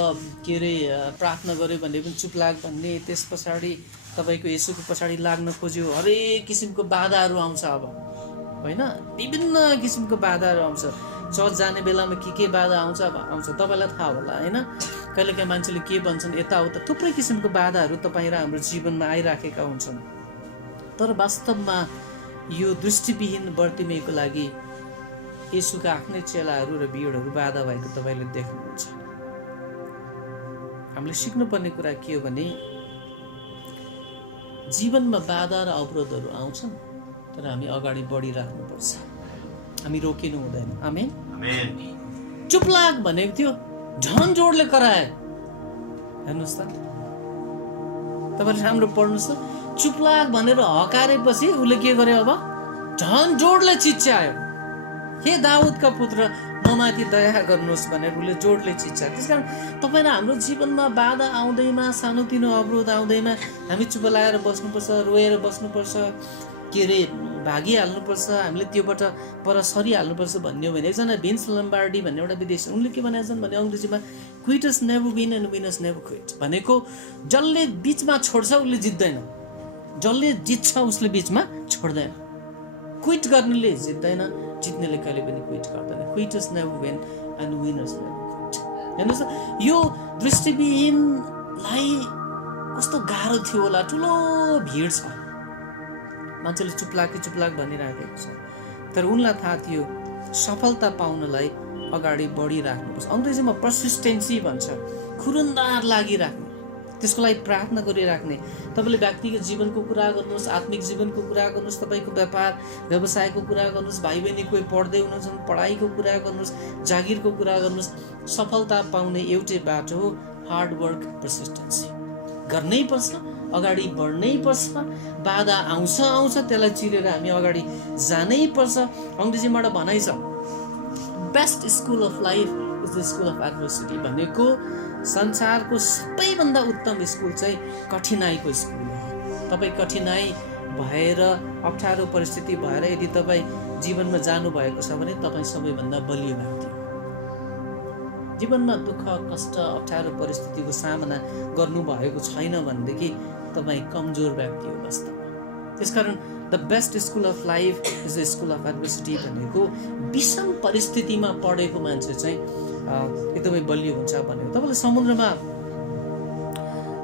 के अरे प्रार्थना गऱ्यो भने पनि चुप्लाक भन्ने, त्यस पछाडि तपाईँको येशूको पछाडि लाग्न खोज्यो, हरेक किसिमको बाधाहरू आउँछ। अब होइन, विभिन्न किसिमको बाधाहरू आउँछ। चर्च जाने बेलामा के बाधा आउँछ तपाईँलाई थाहा होला होइन। कहिलेकाहीँ मान्छेले के भन्छन्, यताउता थुप्रै किसिमको बाधाहरू तपाईँ र हाम्रो जीवनमा आइराखेका हुन्छन्। तर वास्तवमा यो दृष्टिविहीन बर्तिमेयूको लागि येशूका आफ्नै चेलाहरू र भिडहरू बाधा भएको तपाईँले देख्नुहुन्छ। हामीले सिक्नुपर्ने कुरा के हो भने जीवनमा बाधा र अवरोधहरू आउँछन्, तर हामी अगाडि बढिराख्नुपर्छ, हामी रोकिनु हुँदैन। आमेन। चुप्लाक भनेको थियो, झन् जोडले कराए। हेर्नुहोस् त, तपाईँले राम्रो पढ्नुहोस् त, चुप्लाक भनेर हकारेपछि उसले के गर्यो? अब झन् जोडले चिच्यायो, हे दाउदका पुत्र ममाथि दया गर्नुहोस् भनेर उसले जोडले चिच्यायो। त्यसकारण तपाईँ र हाम्रो जीवनमा बाधा आउँदैमा, सानोतिनो अवरोध आउँदैमा हामी चुप लाएर बस्नुपर्छ, रोएर बस्नुपर्छ, के अरे भागिहाल्नुपर्छ, हामीले त्योबाट पर सरिहाल्नुपर्छ भन्ने हो भने एकजना भिन्स लम्बार्डी भन्ने एउटा विदेशी, उनले के भनेका छन् भने अङ्ग्रेजीमा quitters never win and winners never quit भनेको जसले बिचमा छोड्छ उसले जित्दैन, जसले जित्छ उसले बिचमा छोड्दैन। क्विट गर्नेले जित्दैन, जित्नेले कहिले पनि क्विट गर्दैन। Quitters never win and winners never quit. हेर्नुहोस् त, यो दृष्टिविहीनलाई कस्तो गाह्रो थियो होला, ठुलो भिड छ, मान्छेले चुप्लाक भनिराखेको छ, तर उनलाई थाहा थियो सफलता पाउनलाई अगाडि बढिराख्नुपर्छ। अङ्ग्रेजीमा पर्सिस्टेन्सी भन्छ, खुरुन्दार लागिराख्ने, त्यसको लागि प्रार्थना गरिराख्ने। तपाईँले व्यक्तिगत जीवनको कुरा गर्नुहोस्, आत्मिक जीवनको कुरा गर्नुहोस्, तपाईँको व्यापार व्यवसायको कुरा गर्नुहोस्, भाइ बहिनी कोही पढ्दै हुनुहुन्छ पढाइको कुरा गर्नुहोस्, जागिरको कुरा गर्नुहोस्, सफलता पाउने एउटै बाटो हो हार्ड वर्क, पर्सिस्टेन्सी। गर्नै पर्छ, अगाडि बढ्नै पर्छ, बाधा आउँछ, त्यसलाई चिरेर हामी अगाडि जानै पर्छ। अङ्ग्रेजीबाट भनाइ छ, best school of life is the school of adversity भनेको संसारको सबैभन्दा उत्तम स्कुल चाहिँ कठिनाइको स्कुल हो। तपाईँ कठिनाइ भएर, अप्ठ्यारो परिस्थिति भएर यदि तपाईँ जीवनमा जानुभएको छ भने तपाईँ सबैभन्दा बलियो व्यक्ति हो। जीवनमा दुःख, कष्ट, अप्ठ्यारो परिस्थितिको सामना गर्नुभएको छैन भनेदेखि तपाईँ कमजोर व्यक्ति हो वास्तवमा। त्यसकारण the best school of life is the school of adversity भनेको विषम परिस्थितिमा पढेको मान्छे चाहिँ एकदमै बलियो हुन्छ भनेको। तपाईँले समुद्रमा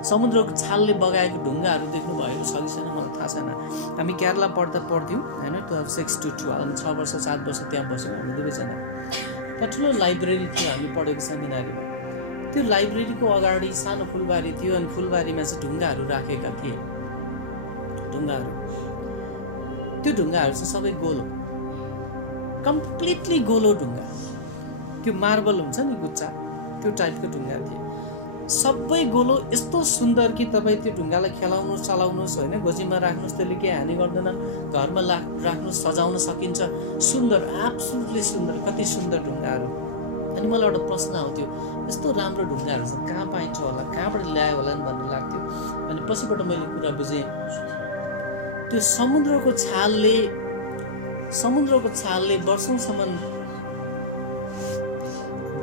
समुद्रको छालले बगाएको ढुङ्गाहरू देख्नुभएको छ कि छैन मलाई थाहा छैन। हामी केरला पढ्थ्यौँ होइन, 6 to 12 6 वर्ष 7 वर्ष त्यहाँ बस्यौँ हामी दुवैजना। त्यहाँ ठुलो लाइब्रेरी थियो हामी पढेको सेमिनारीमा। त्यो लाइब्रेरीको अगाडि सानो फुलबारी थियो अनि फुलबारीमा चाहिँ ढुङ्गाहरू राखेका थिए। ढुङ्गाहरू, त्यो ढुङ्गाहरू चाहिँ सबै गोलो, कम्प्लिटली गोलो ढुङ्गा। त्यो मार्बल हुन्छ नि गुच्चा, त्यो टाइपको ढुङ्गा थिए, सबै गोलो, यस्तो सुन्दर कि तपाईँ त्यो ढुङ्गालाई खेलाउनुहोस् चलाउनुहोस् होइन, गोजीमा राख्नुहोस् त्यसले केही हानि गर्दैन, घरमा राख्नुहोस् सजाउन सकिन्छ। सुन्दर, एब्सोल्युटली सुन्दर, कति सुन्दर ढुङ्गाहरू। अनि मलाई एउटा प्रश्न आउँथ्यो, यस्तो राम्रो ढुङ्गाहरू चाहिँ कहाँ पाइन्छ होला, कहाँबाट ल्यायो होला नि भन्ने लाग्थ्यो। अनि पछिबाट मैले कुरा बुझेँ, त्यो समुद्रको छालले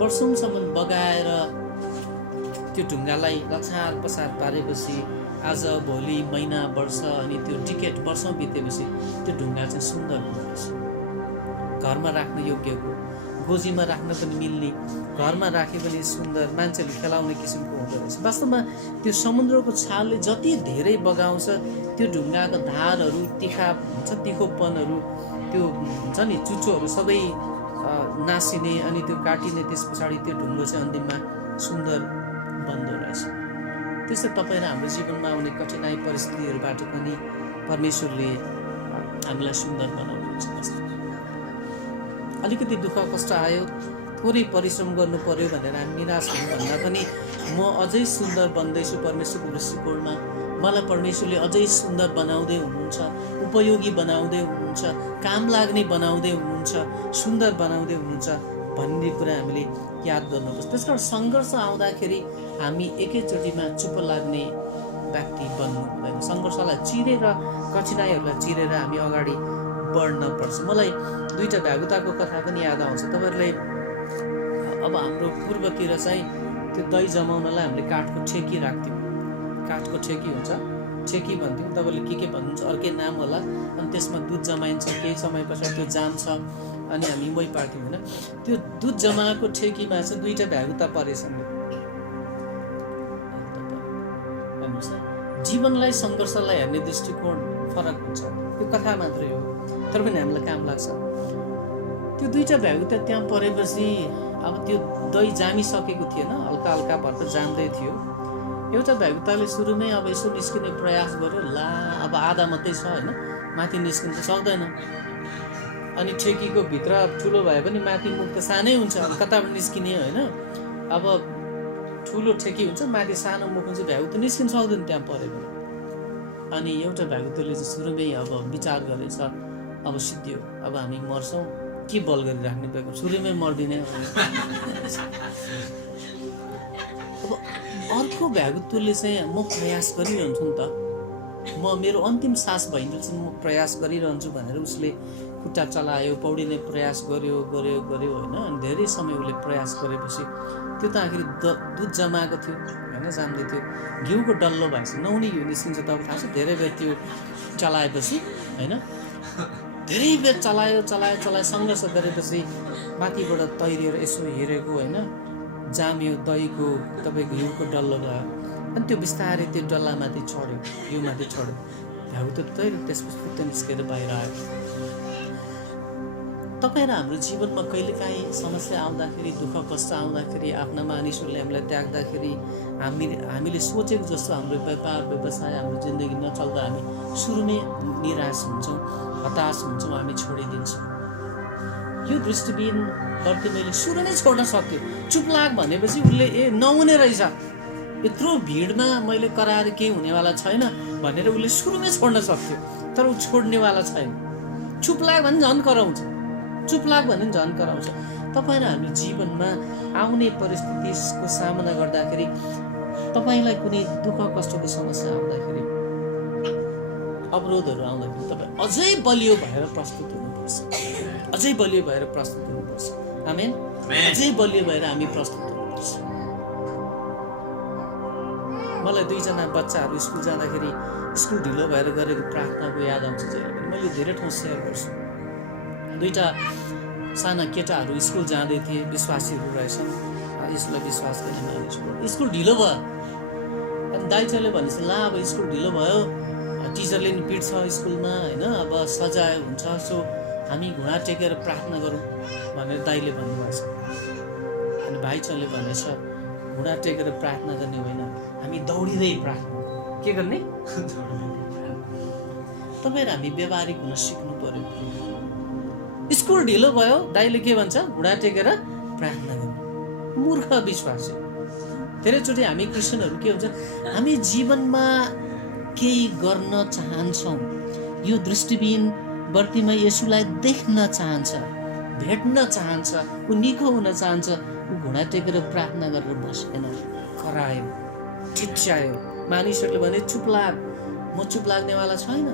वर्षौंसम्म बगाएर त्यो ढुङ्गालाई लछार पसार पारेपछि आज भोलि महिना वर्ष अनि त्यो डिकेट वर्षौँ बितेपछि त्यो ढुङ्गा चाहिँ सुन्दर हुँदो रहेछ। घरमा राख्न योग्यको, गोजीमा राख्न पनि मिल्ने, घरमा राखे पनि सुन्दर, मान्छेले खेलाउने किसिमको हुँदो रहेछ। वास्तवमा त्यो समुद्रको छालले जति धेरै बगाउँछ त्यो ढुङ्गाको धारहरू, तिखोपनहरू, त्यो हुन्छ नि चुचोहरू सबै नासिने अनि त्यो काटिने, त्यस पछाडि त्यो ढुङ्गो चाहिँ अन्तिममा सुन्दर बन्दो रहेछ। त्यस्तै तपाईँ र हाम्रो जीवनमा आउने कठिनाई परिस्थितिहरूबाट पनि परमेश्वरले हामीलाई सुन्दर बनाउनुहुन्छ। अलिकति दुःख कष्ट आयो, थोरै परिश्रम गर्नु पर्यो भनेर हामी निराश हुनुभन्दा पनि म अझै सुन्दर बन्दैछु परमेश्वरको दृष्टिकोणमा, मलाई परमेश्वरले अझै सुन्दर बनाउँदै हुनुहुन्छ, उपयोगी बनाउँदै हुनुहुन्छ, काम लाग्ने बनाउँदै हुनुहुन्छ, सुन्दर बनाउँदै हुनुहुन्छ भन्ने कुरा हामीले याद गर्नुपर्छ। त्यस कारण सङ्घर्ष आउँदाखेरि हामी एकैचोटिमा चुप लाग्ने व्यक्ति बन्नु हुँदैन। सङ्घर्षलाई चिरेर, कठिनाइहरूलाई चिरेर हामी अगाडि बढ्न पर्छ। मलाई दुईवटा भ्यागुताको कथा पनि याद आउँछ तपाईँहरूलाई। अब हाम्रो पूर्वतिर चाहिँ त्यो दही जमाउनलाई हामीले काठको ठेकी राख्थ्यौँ, काठको ठेकी हुन्छ, ठेकी भन्थ्यौँ, तपाईँले के भन्नुहुन्छ अर्कै नाम होला। अनि त्यसमा दुध जमाइन्छ, केही समय पछाडि त्यो जान्छ अनि हामी मही पार्थ्यौँ होइन। त्यो दुध जमाएको ठेकीमा चाहिँ दुईवटा भ्यागुता परेछन्। जीवनलाई, सङ्घर्षलाई हेर्ने दृष्टिकोण फरक हुन्छ, त्यो कथा मात्रै हो तर पनि हामीलाई काम लाग्छ। त्यो दुईवटा भ्यागुता त्यहाँ परेपछि अब त्यो दही जामिसकेको थिएन, हल्का हल्का भर्खर जाम्दै थियो। एउटा भ्यागुताले सुरुमै अब यसो निस्किने प्रयास गर्यो, ला अब आधा मात्रै छ होइन, माथि निस्किन त सक्दैन। अनि ठेकीको भित्र ठुलो भए पनि माथि मुख त सानै हुन्छ, कताबाट निस्किने होइन। अब ठुलो ठेकी हुन्छ, माथि सानो मुख हुन्छ, भ्यागुता निस्किन सक्दैन त्यहाँ पऱ्यो भने। अनि एउटा भ्यागुताले चाहिँ सुरुमै अब विचार गरेछ, अब सिद्धियो, अब हामी मर्छौँ, के बल गरिराख्ने भएको, सुरुमै मर्दिने। अब अर्को भ्यागुतले चाहिँ म प्रयास गरिरहन्छु नि त, म मेरो अन्तिम सास भइन्जेलसम्म म प्रयास गरिरहन्छु भनेर उसले खुट्टा चलायो, पौडिने प्रयास गर्यो होइन। अनि धेरै समय उसले प्रयास गरेपछि त्यो त आखिर दुध जमाएको थियो होइन, जान्दै थियो, घिउको डल्लो भएछ, नुहाउने घिउ निस्किन्छ तपाईँ थाहा छ। धेरै बेर त्यो चलाएपछि होइन, धेरै बेर चलायो सङ्घर्ष गरेपछि माथिबाट तैरिएर यसो हेरेको होइन, जाम्यो, दहीको तपाईँको घिउको डल्लो भयो। अनि त्यो बिस्तारै त्यो डल्लामाथि चढ्यो, घिउमाथि चढ्यो, भ्यागुता तैर्यो, त्यसपछि खुट्ट निस्केर बाहिर आयो। तपाईँ र हाम्रो जीवनमा कहिलेकाहीँ समस्या आउँदाखेरि, दुःख कष्ट आउँदाखेरि, आफ्ना मानिसहरूले हामीलाई त्याग्दाखेरि, हामीले सोचेको जस्तो हाम्रो व्यापार व्यवसाय, हाम्रो जिन्दगी नचल्दा हामी सुरुमै निराश हुन्छौँ, हताश हुन्छौँ, हामी छोडिदिन्छौँ। यो दृष्टिबिन गर्थेँ मैले, सुरु नै छोड्न सक्थ्यो। चुप लाग भनेपछि उसले नहुने रहेछ, यत्रो भिडमा मैले कराएर केही हुनेवाला छैन भनेर उसले सुरुमै छोड्न सक्थ्यो, तर ऊ छोड्नेवाला छैन। चुप लाग भने झन् कराउँछ, चुप लाग भने झन् कराउँछ। तपाईँ र हाम्रो जीवनमा आउने परिस्थितिको सामना गर्दाखेरि, तपाईँलाई कुनै दुःख कष्टको समस्या आउँदाखेरि, अवरोधहरू आउँदाखेरि तपाईँ अझै बलियो भएर प्रस्तुत हुनुपर्छ, अझै बलियो भएर प्रस्तुत हुनुपर्छ। आमेन। अझै बलियो भएर हामी प्रस्तुत हुनुपर्छ। मलाई दुईजना बच्चाहरू स्कुल जाँदाखेरि स्कुल ढिलो भएर गरेको प्रार्थनाको याद आउँछ। मैले धेरै ठाउँ सेयर गर्छु। दुईवटा साना केटाहरू स्कुल जाँदै थिए, विश्वासीहरू रहेछन्, यसलाई विश्वास गर्ने मानिसहरू। स्कुल ढिलो भयो अनि दाइजोले भनेपछि ला अब स्कुल ढिलो भयो, टिचरले नि पिट्छ स्कुलमा होइन, अब सजाय हुन्छ, सो हामी घुँडा टेकेर प्रार्थना गरौँ भनेर दाइले भन्नुभएको छ। अनि भाइचोले भनेछ घुँडा टेकेर प्रार्थना गर्ने होइन, हामी दौडिँदै प्रार्थना के गर्ने? तपाईँ र हामी व्यवहारिक हुन सिक्नु पर्यो। स्कुल ढिलो भयो, दाइले के भन्छ? घुँडा टेकेर प्रार्थना गर्नु। मूर्ख विश्वासी। धेरैचोटि हामी क्रिस्चियनहरू के हुन्छ, हामी जीवनमा केही गर्न चाहन्छौँ, यो दृष्टिबिन बर्तीमा येशूलाई देख्न चाहन्छ, भेट्न चाहन्छ, ऊ निको हुन चाहन्छ, ऊ घुँडा टेकेर प्रार्थना गरेर बसेन, करायो, चिच्यायो। मानिसहरूले भने चुप लाग, म चुप लाग्नेवाला छैन,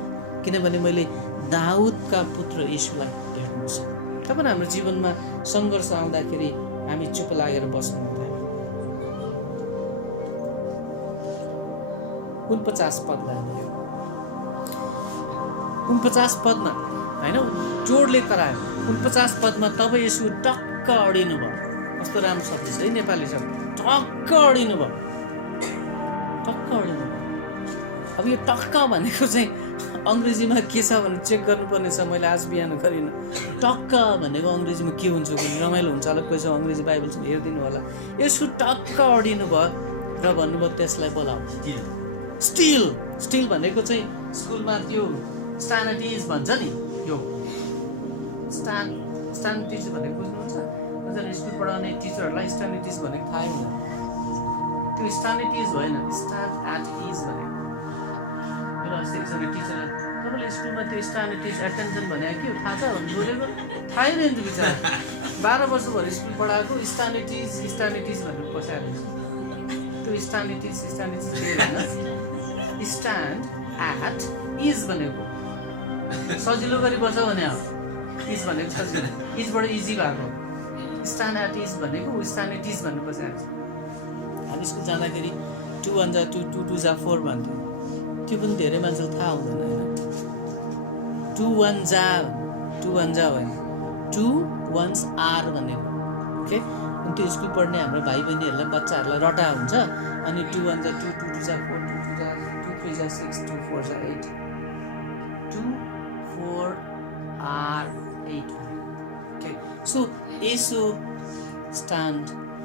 किनभने मैले दाउदका पुत्र येशूलाई भेट्नु छ। तब हाम्रो जीवनमा सङ्घर्ष आउँदाखेरि हामी चुप लागेर बस्नु हुँदैन। 49 पदलाई 49 पदमा होइन जोडले करायो। 49 पदमा तब येशू टक्क अडिनु भयो। कस्तो राम्रो शब्द छ है नेपाली शब्द, टक्क अडिनु भयो, टक्क अडिनु भयो। अब यो टक्क भनेको चाहिँ अङ्ग्रेजीमा के छ भने चेक गर्नुपर्ने छ, मैले आज बिहान गरिनँ। टक्क भनेको अङ्ग्रेजीमा के हुन्छ भने रमाइलो हुन्छ होला, कोही अङ्ग्रेजी बाइबल छ हेरिदिनु होला। यसो टक्क अडिनु भयो र भन्नुभयो त्यसलाई बोलाऊ। स्टिल, स्टिल भनेको चाहिँ स्कुलमा त्यो स्ट्यान्डर्डिज भन्छ नि, यो स्ट्यान्डर्डिज भनेको बुझ्नुहुन्छ? मजाले स्कुल पढाउने टिचरहरूलाई स्ट्यान्डर्डिज भनेको थाहै हुँदैन। त्यो स्ट्यान्डर्डिज होइन, स्ट्यान्ड एट इज भनेको। मेरो अस्ति एकजना टिचर, तपाईँले स्कुलमा त्यो स्ट्यान्डर्डिज एटेन्सन भनेको के हो थाहा छ भने बोलेको थाहै रहेछ बिचरा। 12 वर्ष भयो स्कुल पढाएको, स्ट्यान्डर्डिज भनेर पछाडि त्यो स्ट्यान्डर्डिज के होइन, स्ट्यान्ड एट इज भनेको सजिलो गरी बस्छ भने हो, इज भनेको सजिलो, इजबाट इजी भएको। स्ट्यान्ड एट इज भनेको स्ट्यान्डर्डिज भन्नु पछाडि। हामी स्कुल जाँदाखेरि 2 1 जा 2 2 2 जा 4 भन्थ्यो, त्यो पनि धेरै मान्छेलाई थाहा हुँदैन होइन। 2 1 जा होइन, 2 1s आर भनेको ओके। अनि त्यो स्कुल पढ्ने हाम्रो भाइ बहिनीहरूलाई बच्चाहरूलाई रटा हुन्छ। अनि 2 1 जा 2 2 2 जा 4 2 2 जा 2 3 जा 6 2 4 जा 8 2 4 आर 8 ओके। सो यसो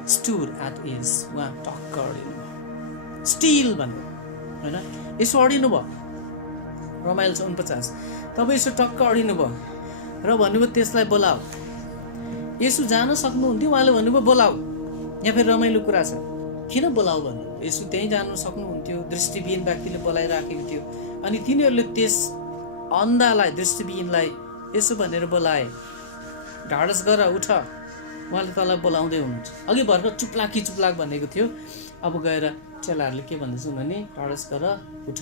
स्टुड एट इज, उहाँ टक्क अडिनु भयो। स्टिल भन्नु होइन, यसो अडिनु भयो, रमाइलो छ। 49 तब यसो टक्क अडिनु भयो र भन्नुभयो त्यसलाई बोलाऊ। यसो जान सक्नुहुन्थ्यो, उहाँले भन्नुभयो बोलाऊ। यहाँ फेरि रमाइलो कुरा छ, किन बोलाऊ भन्नु? यसो त्यहीँ जानु सक्नुहुन्थ्यो, दृष्टिविहीन व्यक्तिले बोलाइराखेको थियो। अनि तिनीहरूले त्यस अन्धालाई, दृष्टिविहीनलाई यसो भनेर बोलाए, ढाडस गर उठ। उहाँले तँलाई बोलाउँदै हुनुहुन्छ। अघि भर्खर चुप्लाग भनेको थियो, अब गएर चेलाहरूले के भन्दैछ भने ढाडस गर उठ,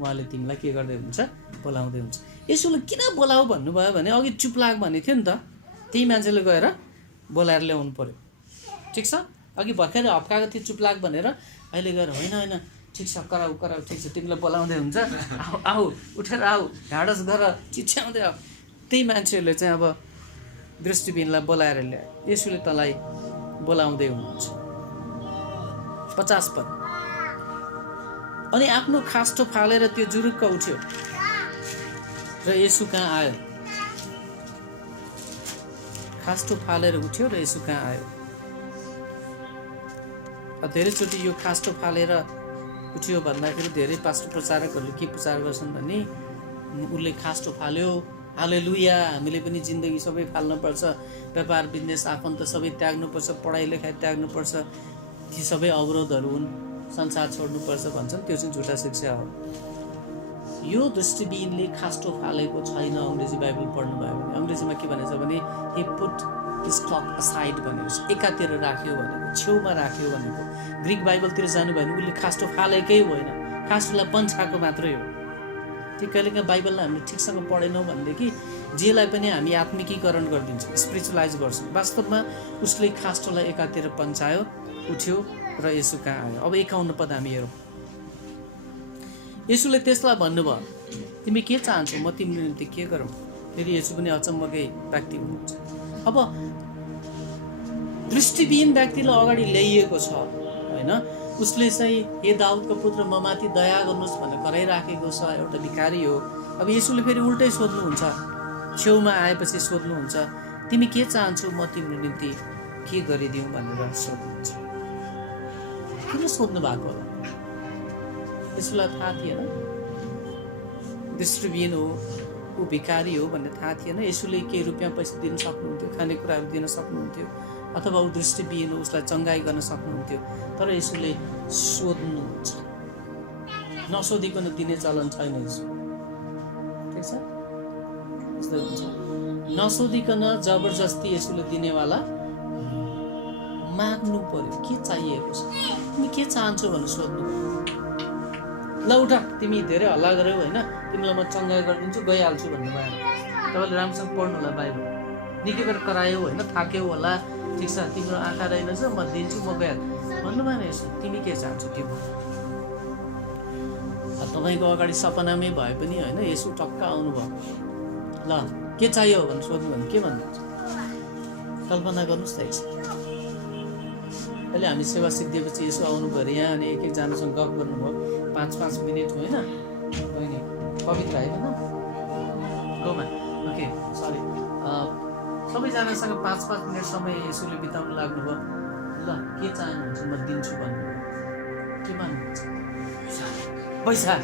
उहाँले तिमीलाई के गर्दै हुन्छ? बोलाउँदै हुन्छ। यसोले किन बोलाऊ भन्नुभयो भने अघि चुप्लाग भनेको थियो नि त, त्यही मान्छेले गएर बोलाएर ल्याउनु पर्यो। ठिक छ, अघि भर्खरै हप्काएको थियो चुप्लाग भनेर, अहिले गएर होइन ठिक छ कराऊ ठिक छ तिमीलाई बोलाउँदै हुन्छ, आऊ उठेर आऊ, ढाडस गर, चिच्याउँदै आऊ। त्यही मान्छेहरूले चाहिँ अब दृष्टिविहीनलाई बोलाएर ल्याए, यसोले तँलाई बोलाउँदै हुनुहुन्छ। 50 पद। अनि आफ्नो खास्टो फालेर त्यो जुरुक्क उठ्यो र यसु कहाँ आयो। खास्टो फालेर उठ्यो र यसु कहाँ आयो। धेरैचोटि यो खास्टो फालेर उठ्यो भन्दाखेरि धेरै पास्टर प्रचारकहरूले के प्रचार गर्छन् भने उसले खास्टो फाल्यो, हालेलुया, हामीले पनि जिन्दगी सबै फाल्नुपर्छ, व्यापार बिजनेस आफन्त सबै त्याग्नुपर्छ, पढाइ लेखाइ त्याग्नुपर्छ, ती सबै अवरोधहरू हुन्, संसार छोड्नुपर्छ भन्छन्। त्यो चाहिँ झुटा शिक्षा हो। यो दृष्टिविहीनले खास्टो फालेको छैन। अङ्ग्रेजी बाइबल पढ्नुभयो भने अङ्ग्रेजीमा के भनेछ भने he put his clock aside भनेको छ, एकातिर राख्यो भनेको, छेउमा राख्यो भनेको। ग्रिक बाइबलतिर जानुभयो भने उसले खास्टो फालेकै होइन, खास्टोलाई पन्छाएको मात्रै हो। त्यो कहिलेकाहीँ बाइबललाई हामीले ठिकसँग पढेनौँ भनेदेखि जेलाई पनि हामी आत्मिकीकरण गरिदिन्छौँ, स्पिरिचुलाइज गर्छौँ। वास्तवमा उसले खास्टोलाई एकातिर पन्छायो, उठ्यो र यसु कहाँ आयो। अब 51 पद हामी हेरौँ। यसुले त्यसलाई भन्नुभयो तिमी के चाहन्छौ, म तिम्रो निम्ति के गरौँ। फेरि यसु पनि अचम्मकै व्यक्ति हुनुहुन्छ। अब दृष्टिविहीन व्यक्तिलाई अगाडि ल्याइएको छ होइन, उसले चाहिँ हे दाउदको पुत्र म माथि दया गर्नुहोस् भनेर कराइराखेको छ, एउटा भिखारी हो। अब येशूले फेरि उल्टै सोध्नुहुन्छ, छेउमा आएपछि सोध्नुहुन्छ, तिमी के चाहन्छौ म तिम्रो निम्ति के गरिदिउँ भनेर सोध्नुहुन्छ। किन सोध्नु भएको होला? यसलाई थाहा थिएन दृष्टिविहीन हो, ऊ भिखारी हो भन्ने थाहा थिएन। यसुले केही रुपियाँ पैसा दिन सक्नुहुन्थ्यो, खानेकुराहरू दिन सक्नुहुन्थ्यो, अथवा ऊ दृष्टिविहीन हो उसलाई चङ्गाई गर्न सक्नुहुन्थ्यो। तर यसुले सोध्नुहुन्छ, नसोधिकन दिने चलन छैन यसो, ठिक छ? यस्तो हुन्छ, नसोधिकन जबरजस्ती यसुले दिनेवाला माग्नु पर्यो। के चाहिएको छ, तिमी के चाहन्छौ भनेर सोध्नु। ल उठा, तिमी धेरै हल्ला गऱ्यौ होइन, तिमीलाई म चङ्गाई गरिदिन्छु, गइहाल्छु भन्नु भएन। तपाईँले राम्रोसँग पढ्नु होला बाइबल, निकै बेर करायौ होइन, थाक्यौ होला, ठिक छ, तिम्रो आँखा रहेनछ, म दिन्छु, म गइहाल्छु भन्नु भएन। यसो तिमी के चाहन्छौ त्यो तपाईँको अगाडि सपनामै भए पनि होइन, यसो टक्क आउनुभयो, ल के चाहियो भनेर सोध्नु भने के भन्नुहुन्छ? कल्पना गर्नुहोस् त यसो। अहिले हामी सेवा सिद्धिएपछि यसो आउनु पऱ्यो यहाँ, अनि एक एकजनासँग गफ गर्नुभयो 5-5 मिनट होइन, होइन पवित्र आएन गोमा, ओके सरी, सबैजनासँग 5-5 मिनट समय यसोले बिताउनु लाग्नुभयो। ल के चाहनुहुन्छ म दिन्छु भन्नुभयो, के मान्नुहुन्छ? पैसा,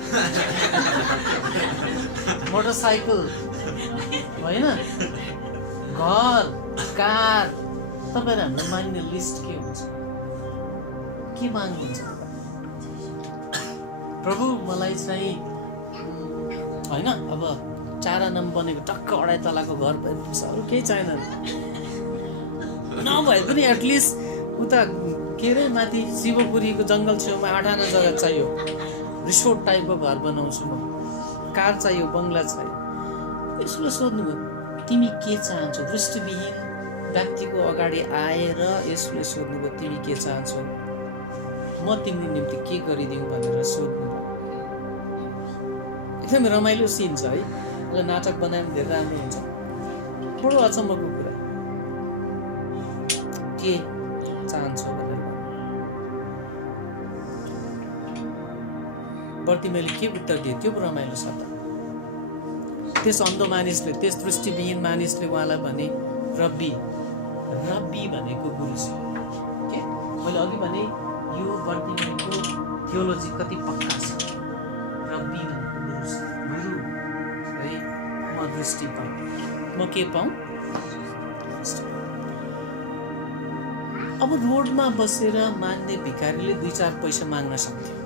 मोटरसाइकल होइन, घर, कार। तपाईँहरू हाम्रो माग्ने लिस्ट के हुन्छ? के माग्नुहुन्छ? प्रभु मलाई चाहिँ होइन अब 4 आना बनेको टक्क 2.5 तलाको घर भएपछि अरू केही छैन, नभए पनि एटलिस्ट उता के अरे माथि शिवपुरीको जङ्गल छेउमा 8 आना जग्गा चाहियो, रिसोर्ट टाइपको घर बनाउँछु म, कार चाहियो, बङ्गला चाहियो। यसले सोध्नुभयो तिमी के चाहन्छौ? दृष्टिविहीन व्यक्तिको अगाडि आएर यसले सोध्नुभयो तिमी के चाहन्छौ, म तिम्रो निम्ति के गरिदिउँ भनेर सोध्नुभयो। एकदमै रमाइलो सिन छ है, यसलाई नाटक बनायो भने धेरै राम्रो हुन्छ। बडो अचम्मको कुरा, के चाहन्छौ भनेर। बर्तिमेले के उत्तर दिए त्यो रमाइलो छ त। त्यस अन्ध मानिसले, त्यस दृष्टिविहीन मानिसले उहाँलाई भने रब्बी, रब्बी भनेको गुरु छ। के मैले अघि भने यो बर्तिमेको थियोलोजी कति पक्का छ। रब्बी भनेको गुरु छ, गुरु है। म दृष्टि पाऊँ, म के पाऊँ? अब रोडमा बसेर मान्ने भिखारीले 2-4 पैसा माग्न सक्थ्यो,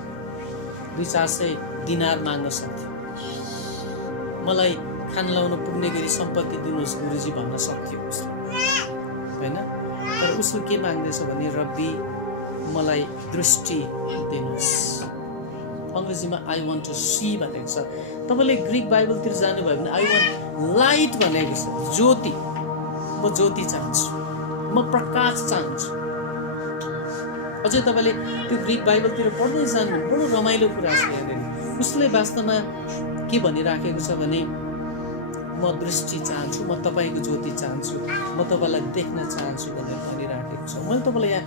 200-400 दिनार माग्न सक्थ्यो, मलाई खान लाउन पुग्ने गरी सम्पत्ति दिनुहोस् गुरुजी भन्न सक्थ्यो उसले होइन। तर उसले के माग्दैछ भने रब्बी मलाई दृष्टि दिनुहोस्। अङ्ग्रेजीमा आई वान्ट टु सी भनेको छ। तपाईँले ग्रिक बाइबलतिर जानुभयो भने आई वान्ट लाइट भनेको छ, ज्योति। म ज्योति चाहन्छु, म प्रकाश चाहन्छु। अझै तपाईँले त्यो ग्रिक बाइबलतिर पढ्दै जानु बडो रमाइलो कुरा छ यहाँनिर। उसले वास्तवमा के भनिराखेको छ भने म दृष्टि चाहन्छु, म तपाईँको ज्योति चाहन्छु, म तपाईँलाई देख्न चाहन्छु भनेर भनिराखेको छ। मैले तपाईँलाई यहाँ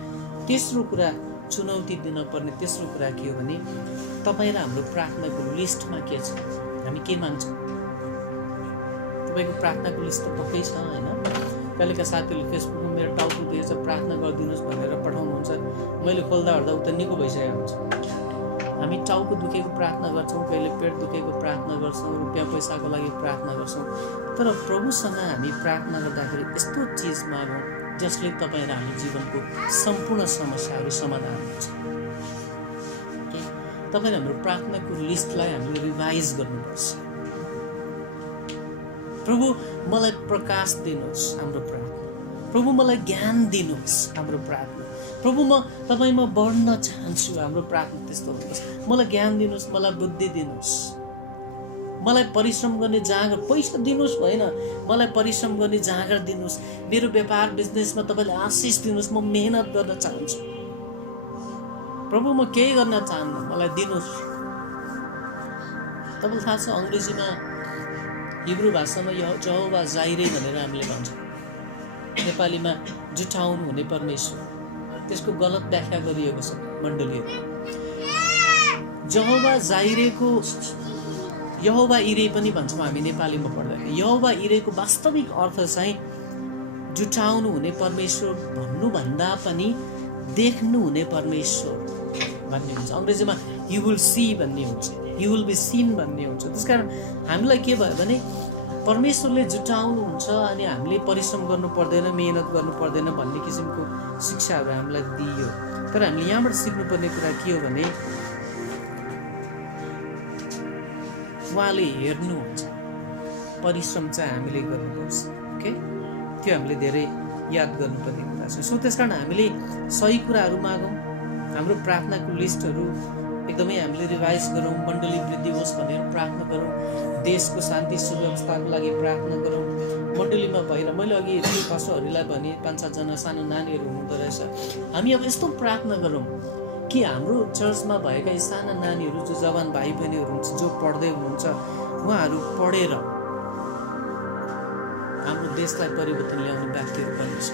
तेस्रो कुरा चुनौती दिनपर्ने तेस्रो कुरा के हो भने तपाईँ र हाम्रो प्रार्थनाको लिस्टमा के छ? हामी के माग्छौँ? तपाईँको प्रार्थनाको लिस्ट त पक्कै छ होइन। कहिलेका साथीहरूले फेसबुकमा मेरो टाउको दिएछ प्रार्थना गरिदिनुहोस् भनेर पठाउनुहुन्छ, मैले खोल्दा हर्दा उता निको भइसकेको हुन्छ। हामी टाउको दुखेको प्रार्थना गर्छौँ, कहिले पेट दुखेको प्रार्थना गर्छौँ, रुपियाँ पैसाको लागि प्रार्थना गर्छौँ। तर प्रभुसँग हामी प्रार्थना गर्दाखेरि यस्तो चिज मागौँ जसले तपाईँ र हाम्रो जीवनको सम्पूर्ण समस्याहरू समाधान हुन्छ। तपाईँ हाम्रो प्रार्थनाको लिस्टलाई हामीले रिभाइज गर्नुपर्छ। प्रभु मलाई प्रकाश दिनुहोस्, हाम्रो प्रार्थना। प्रभु मलाई ज्ञान दिनुहोस्, हाम्रो प्रार्थना। प्रभु म तपाईँमा बढ्न चाहन्छु, हाम्रो प्रार्थना त्यस्तो हुनुहोस्। मलाई ज्ञान दिनुहोस्, मलाई बुद्धि दिनुहोस्, मलाई परिश्रम गर्ने जाँगर, पैसा दिनुहोस् होइन, मलाई परिश्रम गर्ने जाँगर दिनुहोस्। मेरो व्यापार बिजनेसमा तपाईँले आशिष दिनुहोस्। म मेहनत गर्न चाहन्छु प्रभु, म केही गर्न चाहन्न, मलाई दिनुहोस्। तपाईँलाई थाहा छ अङ्ग्रेजीमा हिब्रू भाषामा जहोवा जाइरे भनेर हामीले भन्छौँ, नेपालीमा जुटाउनु हुने परमेश्वर। त्यसको गलत व्याख्या गरिएको छ मण्डलीहरू। यहोवा इरे पनि भन्छौँ हामी नेपालीमा पढ्दाखेरि। यहोवा इरेको वास्तविक अर्थ चाहिँ जुटाउनु हुने परमेश्वर भन्नुभन्दा पनि देख्नु हुने परमेश्वर भन्ने हुन्छ। अङ्ग्रेजीमा यु विल सी भन्ने हुन्छ, यु विल बी सिन भन्ने हुन्छ। त्यसकारण हामीलाई के भयो भने परमेश्वरले जुटाउनुहुन्छ अनि हामीले परिश्रम गर्नु पर्दैन, मेहनत गर्नु पर्दैन भन्ने किसिमको शिक्षाहरू हामीलाई दिइयो। तर हामीले यहाँबाट सिक्नुपर्ने कुरा के हो भने उहाँले हेर्नुहुन्छ, परिश्रम चाहिँ हामीले गर्नुपर्छ। ओके, त्यो हामीले धेरै याद गर्नुपर्ने कुरा छ। सो त्यस कारण हामीले सही कुराहरू मागौँ, हाम्रो प्रार्थनाको लिस्टहरू एकदमै हामीले रिभाइज गरौँ, मण्डली वृद्धि होस् भनेर प्रार्थना गरौँ, देशको शान्ति सुव्यवस्थाको लागि प्रार्थना गरौँ। मण्डलीमा भएर मैले अघि पशुहरूलाई भने 5-7 जना सानो नानीहरू हुँदो रहेछ। हामी अब यस्तो प्रार्थना गरौँ कि हाम्रो चर्चमा भएका यी साना नानीहरू जो जवान भाइ बहिनीहरू हुन्छ, जो पढ्दै हुनुहुन्छ, उहाँहरू पढेर हाम्रो देशलाई परिवर्तन ल्याउने व्यक्तिहरू बन्नेछ।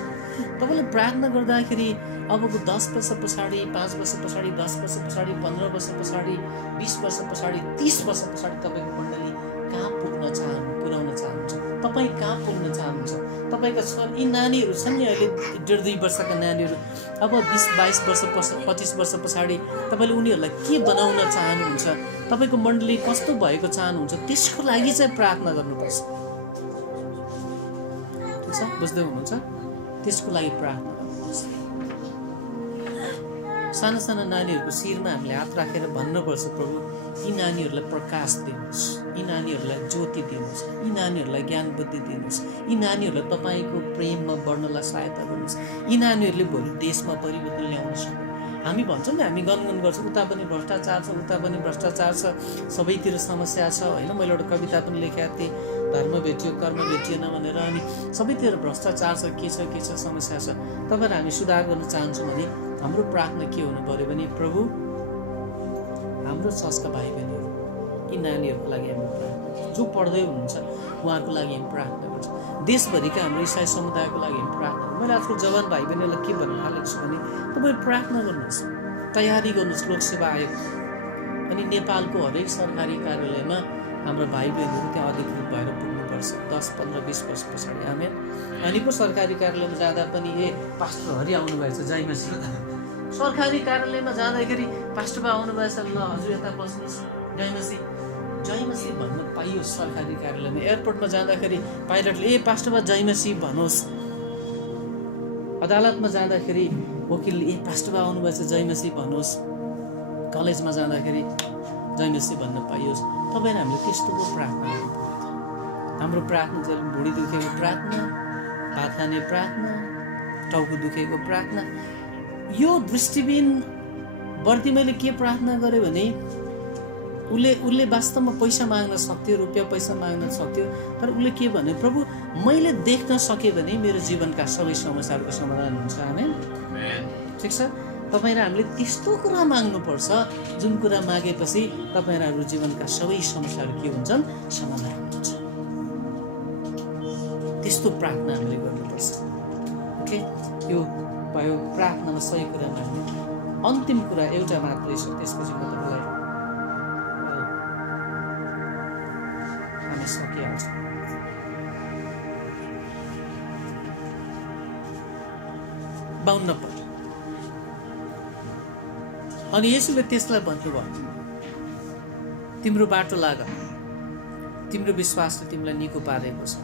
तपाईँले प्रार्थना गर्दाखेरि अबको 10 वर्ष पछाडि, 5 वर्ष पछाडि, 10 वर्ष पछाडि, 15 वर्ष पछाडि, 20 वर्ष पछाडि, 30 वर्ष पछाडि तपाईँको मण्डली कहाँ पुर्याउन चाहनुहुन्छ? तपाईँ कहाँ पुग्न चाहनुहुन्छ? तपाईँका यी नानीहरू छन् नि अहिले 1.5-2 वर्षका नानीहरू, अब 20-22 वर्ष 25 वर्ष पछाडि तपाईँले उनीहरूलाई के बनाउन चाहनुहुन्छ? तपाईँको मण्डली कस्तो भएको चाहनुहुन्छ? त्यसको लागि चाहिँ प्रार्थना गर्नुपर्छ। ठिक छ, बुझ्दै हुनुहुन्छ? त्यसको लागि प्रार्थना गर्नुपर्छ। साना साना नानीहरूको शिरमा हामीले हात राखेर भन्नुपर्छ, प्रभु यी नानीहरूलाई प्रकाश दिनुहोस्, यी नानीहरूलाई ज्योति दिनुहोस्, यी नानीहरूलाई ज्ञान बुद्धि दिनुहोस्, यी नानीहरूलाई तपाईँको प्रेममा बढ्नलाई सहायता गर्नुहोस्, यी नानीहरूले भोलि देशमा परिवर्तन ल्याउन सक्छ। हामी भन्छौँ नि, हामी गनगन गर्छौँ उता पनि भ्रष्टाचार छ, उता पनि भ्रष्टाचार छ, सबैतिर समस्या छ होइन। मैले एउटा कविता पनि लेखेको थिएँ, धर्म भेटियो कर्म भेटिएन भनेर। अनि सबैतिर भ्रष्टाचार छ, के छ समस्या छ। तपाईँहरू हामी सुधार गर्न चाहन्छौँ भने हाम्रो प्रार्थना के हुनु पर्यो भने प्रभु हाम्रो चर्चका भाइ बहिनीहरू, यी नानीहरूको लागि हामी प्रार्थना गर्छौँ, जो पढ्दै हुनुहुन्छ उहाँहरूको लागि हामी प्रार्थना गर्छौँ, देशभरिका हाम्रो इसाई समुदायको लागि हामी प्रार्थना गर्छौँ। मैले आजकल जवान भाइ बहिनीहरूलाई के भन्न थालेको छु भने तपाईँ प्रार्थना गर्नुहोस्, तयारी गर्नुहोस् लोकसेवा आयोग। अनि नेपालको हरेक सरकारी कार्यालयमा हाम्रो भाइ बहिनीहरू त्यहाँ अधिकृत भएर पुग्नुपर्छ 10, 15, 20 वर्ष पछाडि। हामी अनि पो सरकारी कार्यालयमा जाँदा पनि पास्टरहरू आउनुभएछ जयमसी, सरकारी कार्यालयमा जाँदाखेरि पास्टर बा आउनुभएछ, ल हजुर यता बस्नुहोस् जयमसी भन्न पाइयोस्। सरकारी कार्यालयमा एयरपोर्टमा जाँदाखेरि पाइलटले पास्टर बा जयमसी भन्नुहोस्। अदालतमा जाँदाखेरि वकिलले पास्टर बा आउनुभएछ जयमसी भन्नुहोस्। कलेजमा जाँदाखेरि जयमसी भन्न पाइयोस्। तपाईँ हामीले त्यस्तो पो प्रार्थना गर्नु पर्यो। हाम्रो प्रार्थना चाहिँ भुँडी दुखेको प्रार्थना, भात खाने प्रार्थना, टाउको दुखेको प्रार्थना। यो दृष्टिबिन बर्तिमैले के प्रार्थना गर्यो भने उसले वास्तवमा पैसा माग्न सक्थ्यो, रुपियाँ पैसा माग्न सक्थ्यो, तर उसले के भने प्रभु मैले देख्न सकेँ भने मेरो जीवनका सबै समस्याहरूको समाधान हुन्छ। आमेन, ठिक छ। तपाईँ र हामीले त्यस्तो कुरा माग्नुपर्छ जुन कुरा मागेपछि तपाईँ र हाम्रो जीवनका सबै समस्याहरू के हुन्छन्, समाधान हुन्छ। त्यस्तो प्रार्थना हामीले गर्नुपर्छ। ओके, यो भयो प्रार्थनामा सही कुरा माग्ने। अन्तिम कुरा एउटा मात्रै छ, त्यसपछि म तपाईँलाई हामी सकिहाल्छौँ। बाउन्न पद। अनि यसुले त्यसलाई भन्नुभयो, तिम्रो बाटो लाग, तिम्रो विश्वासले तिमीलाई निको पारेको छ।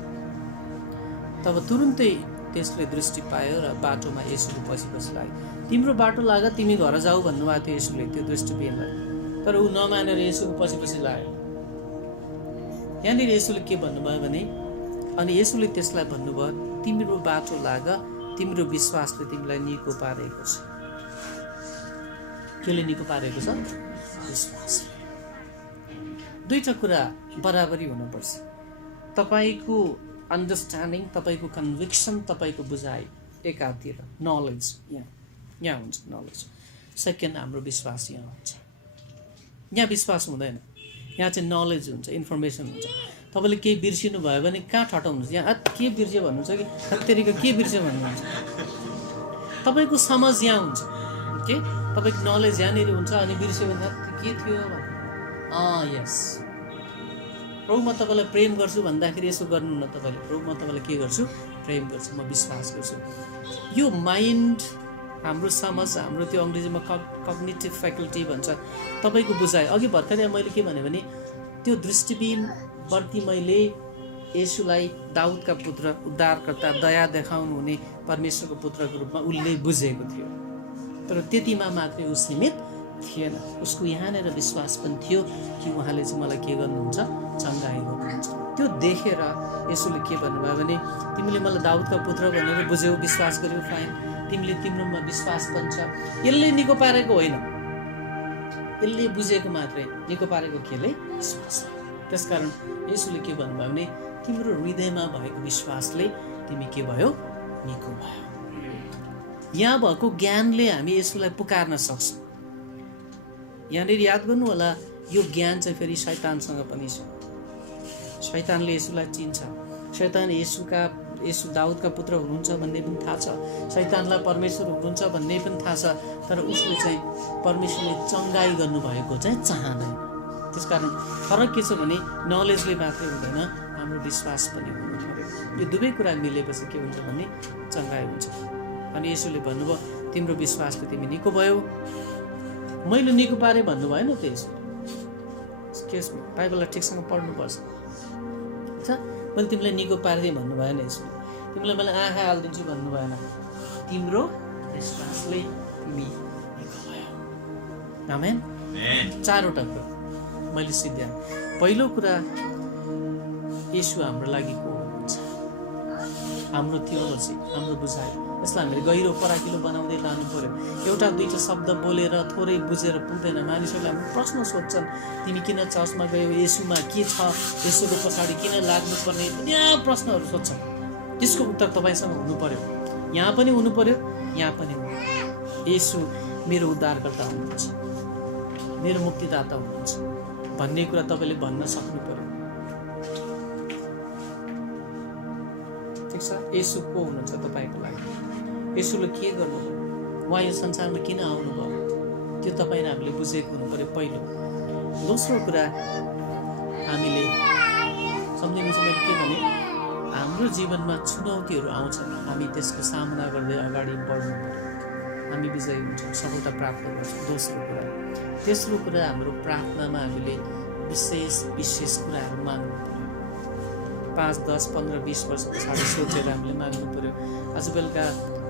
तब तुरुन्तै त्यसले दृष्टि पायो र बाटोमा यसुको पछि लाग्यो। तिम्रो बाटो लाग, तिमी घर जाऊ भन्नुभएको थियो यसुले त्यो दृष्टिबिनलाई, तर ऊ नमानेर यसुको पछि लाग्यो। यहाँनिर यसुले के भन्नुभयो भने, अनि यसुले त्यसलाई भन्नुभयो, तिम्रो बाटो लाग, तिम्रो विश्वासले तिमीलाई निको पारेको छ। केले निको पारेको छ? विश्वास। दुईटा कुरा बराबरी हुनुपर्छ। तपाईँको अन्डरस्ट्यान्डिङ, तपाईँको कन्भिक्सन, तपाईँको बुझाइ एकातिर, नलेज यहाँ हुन्छ नलेज। सेकेन्ड हाम्रो विश्वास यहाँ हुन्छ। यहाँ विश्वास हुँदैन, यहाँ चाहिँ नलेज हुन्छ, इन्फर्मेसन हुन्छ। तपाईँले केही बिर्सिनु भयो भने कहाँ ठटाउनुहुन्छ, यहाँ के बिर्स्यो भन्नुहुन्छ कि तेरिको के बिर्स्यो भन्नुहुन्छ। तपाईँको समझ यहाँ हुन्छ के तपाईँको नलेज यहाँनिर हुन्छ अनि बिर्स्यो भने के थियो यस प्रभु म तपाईँलाई प्रेम गर्छु भन्दाखेरि यसो गर्नु न तपाईँले प्रभु म तपाईँलाई के गर्छु प्रेम गर्छु म विश्वास गर्छु यो माइन्ड हाम्रो समझ हाम्रो त्यो अङ्ग्रेजीमा कग्निटिभ फ्याकल्टी भन्छ तपाईँको बुझाइ अघि भर्खरै मैले के भने त्यो दृष्टिबिनप्रति मैले येशूलाई दाउदका पुत्र उद्धारकर्ता दया देखाउनु हुने परमेश्वरको पुत्रको रूपमा उसले बुझेको थियो तर त्यतिमा मात्रै ऊ सीमित थिएन उसको यहाँनिर विश्वास पनि थियो कि उहाँले चाहिँ मलाई के गर्नुहुन्छ चङ्गाई गर्नुहुन्छ त्यो देखेर येशूले के भन्नुभयो भने तिमीले मलाई दाउदका पुत्र भनेर बुझ्यौ विश्वास गर्यौ फाइन तिमीले तिम्रोमा विश्वास पनि छ यसले निको पारेको होइन यसले बुझेको मात्रै निको पारेको केले विश्वास त्यसकारण येशूले के भन्नुभयो भने तिम्रो हृदयमा भएको विश्वासले तिमी के भयो निको भयो यहाँ भएको ज्ञानले हामी येशूलाई पुकार्न सक्छौँ यहाँनिर याद गर्नु होला यो ज्ञान चाहिँ फेरि शैतानसँग पनि छ शैतानले येशूलाई चिन्छ शैतान येशू दाउदका पुत्र हुनुहुन्छ भन्ने पनि थाहा छ शैतानलाई परमेश्वर हुनुहुन्छ भन्ने पनि थाहा छ तर उसले चाहिँ परमेश्वरले चङ्गाई गर्नुभएको चाहिँ चाहँदैन त्यसकारण फरक के छ भने नलेजले मात्रै हुँदैन हाम्रो विश्वास पनि हुनु पर्यो यो दुवै कुरा मिलेपछि के हुन्छ भने चङ्गाई हुन्छ अनि येशूले भन्नुभयो तिम्रो विश्वासले तिमी निको भयो मैले निको पारेँ भन्नु भएन त्यो येशूले बाइबललाई ठिकसँग पढ्नुपर्छ मैले तिमीलाई निको पारिदिएँ भन्नु भएन यसले तिमीलाई मैले आँखा हालिदिन्छु भन्नु भएन तिम्रो विश्वासले तिमी निको भयो आमेन चारवटा कुरा मैले सिद्ध्याएँ पहिलो कुरा येशू हाम्रो लागि को हुनुहुन्छ हाम्रो थियोलोजी हाम्रो बुझाइ यसलाई हामीले गहिरो पराकिलो बनाउँदै लानु पर्यो एउटा दुईटा शब्द बोलेर थोरै बुझेर पुग्दैन मानिसहरूले हाम्रो प्रश्न सोध्छन् तिमी किन चर्चमा गयौ येशूमा के छ येशूको पछाडि किन लाग्नुपर्ने दुनिया प्रश्नहरू सोध्छन् त्यसको उत्तर तपाईँसँग हुनु पर्यो यहाँ पनि हुनु पर्यो यहाँ पनि हुनु येशू मेरो उद्धारकर्ता हुनुहुन्छ मेरो मुक्तिदाता हुनुहुन्छ भन्ने कुरा तपाईँले भन्न सक्नु पर्यो ठिक छ येशू को हुनुहुन्छ तपाईँको लागि येशूले के गर्नुभयो उहाँ यो संसारमा किन आउनुभयो त्यो तपाईँले हामीले बुझेको हुनु पर्यो पहिलो दोस्रो कुरा हामीले सम्झिनु चाहिँ मैले के भने हाम्रो जीवनमा चुनौतीहरू आउँछन् हामी त्यसको सामना गर्दै अगाडि बढ्नु पर्यो हामी विजयी हुन्छौँ सफलता प्राप्त गर्छौँ दोस्रो कुरा तेस्रो कुरा हाम्रो प्रार्थनामा हामीले विशेष कुराहरू माग्नु पर्यो 5, 10, 15, 20 वर्ष पछाडि सोचेर हामीले माग्नु पर्यो आज बेलुका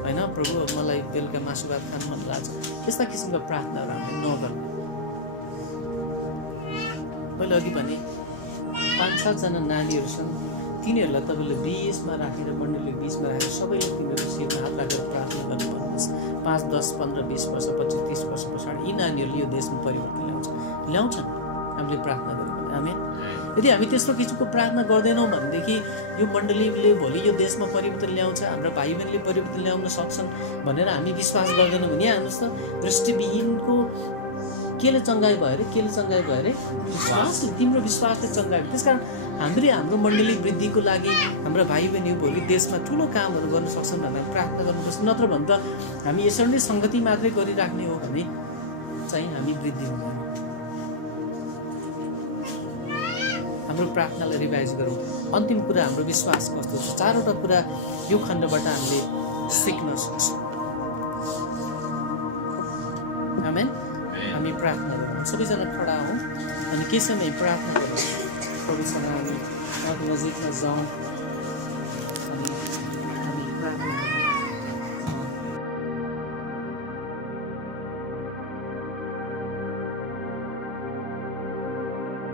होइन प्रभु मलाई बेलुका मासु भात खानु मन लाग्छ त्यस्ता किसिमका प्रार्थनाहरू हामीले नगर्नु मैले अघि भने 5-7 जना नानीहरू छन् तिनीहरूलाई तपाईँले बिचमा राखेर मण्डलीको बिचमा राखेर सबैले तिनीहरू शिरमा हात राखेर प्रार्थना गर्नु भन्नुहोस् 5, 10, 15, 20 वर्ष 25, 30 वर्ष पछाडि यी नानीहरूले यो देशमा परिवर्तन ल्याउँछन् हामीले प्रार्थना गर्यौँ भने आमेन यदि हामी त्यस्तो किसिमको प्रार्थना गर्दैनौँ भनेदेखि यो मण्डलीले भोलि यो देशमा परिवर्तन ल्याउँछ हाम्रा भाइ बहिनीले परिवर्तन ल्याउन सक्छन् भनेर हामी विश्वास गर्दैनौँ भने हेर्नुहोस् त दृष्टिविहीनको केले चङ्गाई भयो अरे विश्वासले तिम्रो विश्वासले चङ्गाई भयो त्यसकारण हाम्रो मण्डली वृद्धिको लागि हाम्रा भाइ बहिनी भोलि देशमा ठुलो कामहरू गर्न सक्छन् भनेर प्रार्थना गर्नुपर्छ नत्र भने त हामी यसरी नै सङ्गति मात्रै गरिराख्ने हो भने चाहिँ हामी वृद्धि हुँदैन हाम्रो प्रार्थनालाई रिभाइज गरौँ अन्तिम कुरा हाम्रो विश्वास कस्तो छ चारवटा कुरा यो खण्डबाट हामीले सिक्न सक्छौँ आमेन हामी प्रार्थना गरौँ सबैजना खडा हौँ अनि केही समय प्रार्थना गरौँ प्रभुसँग हामी उहाँको नजिकमा जाउँ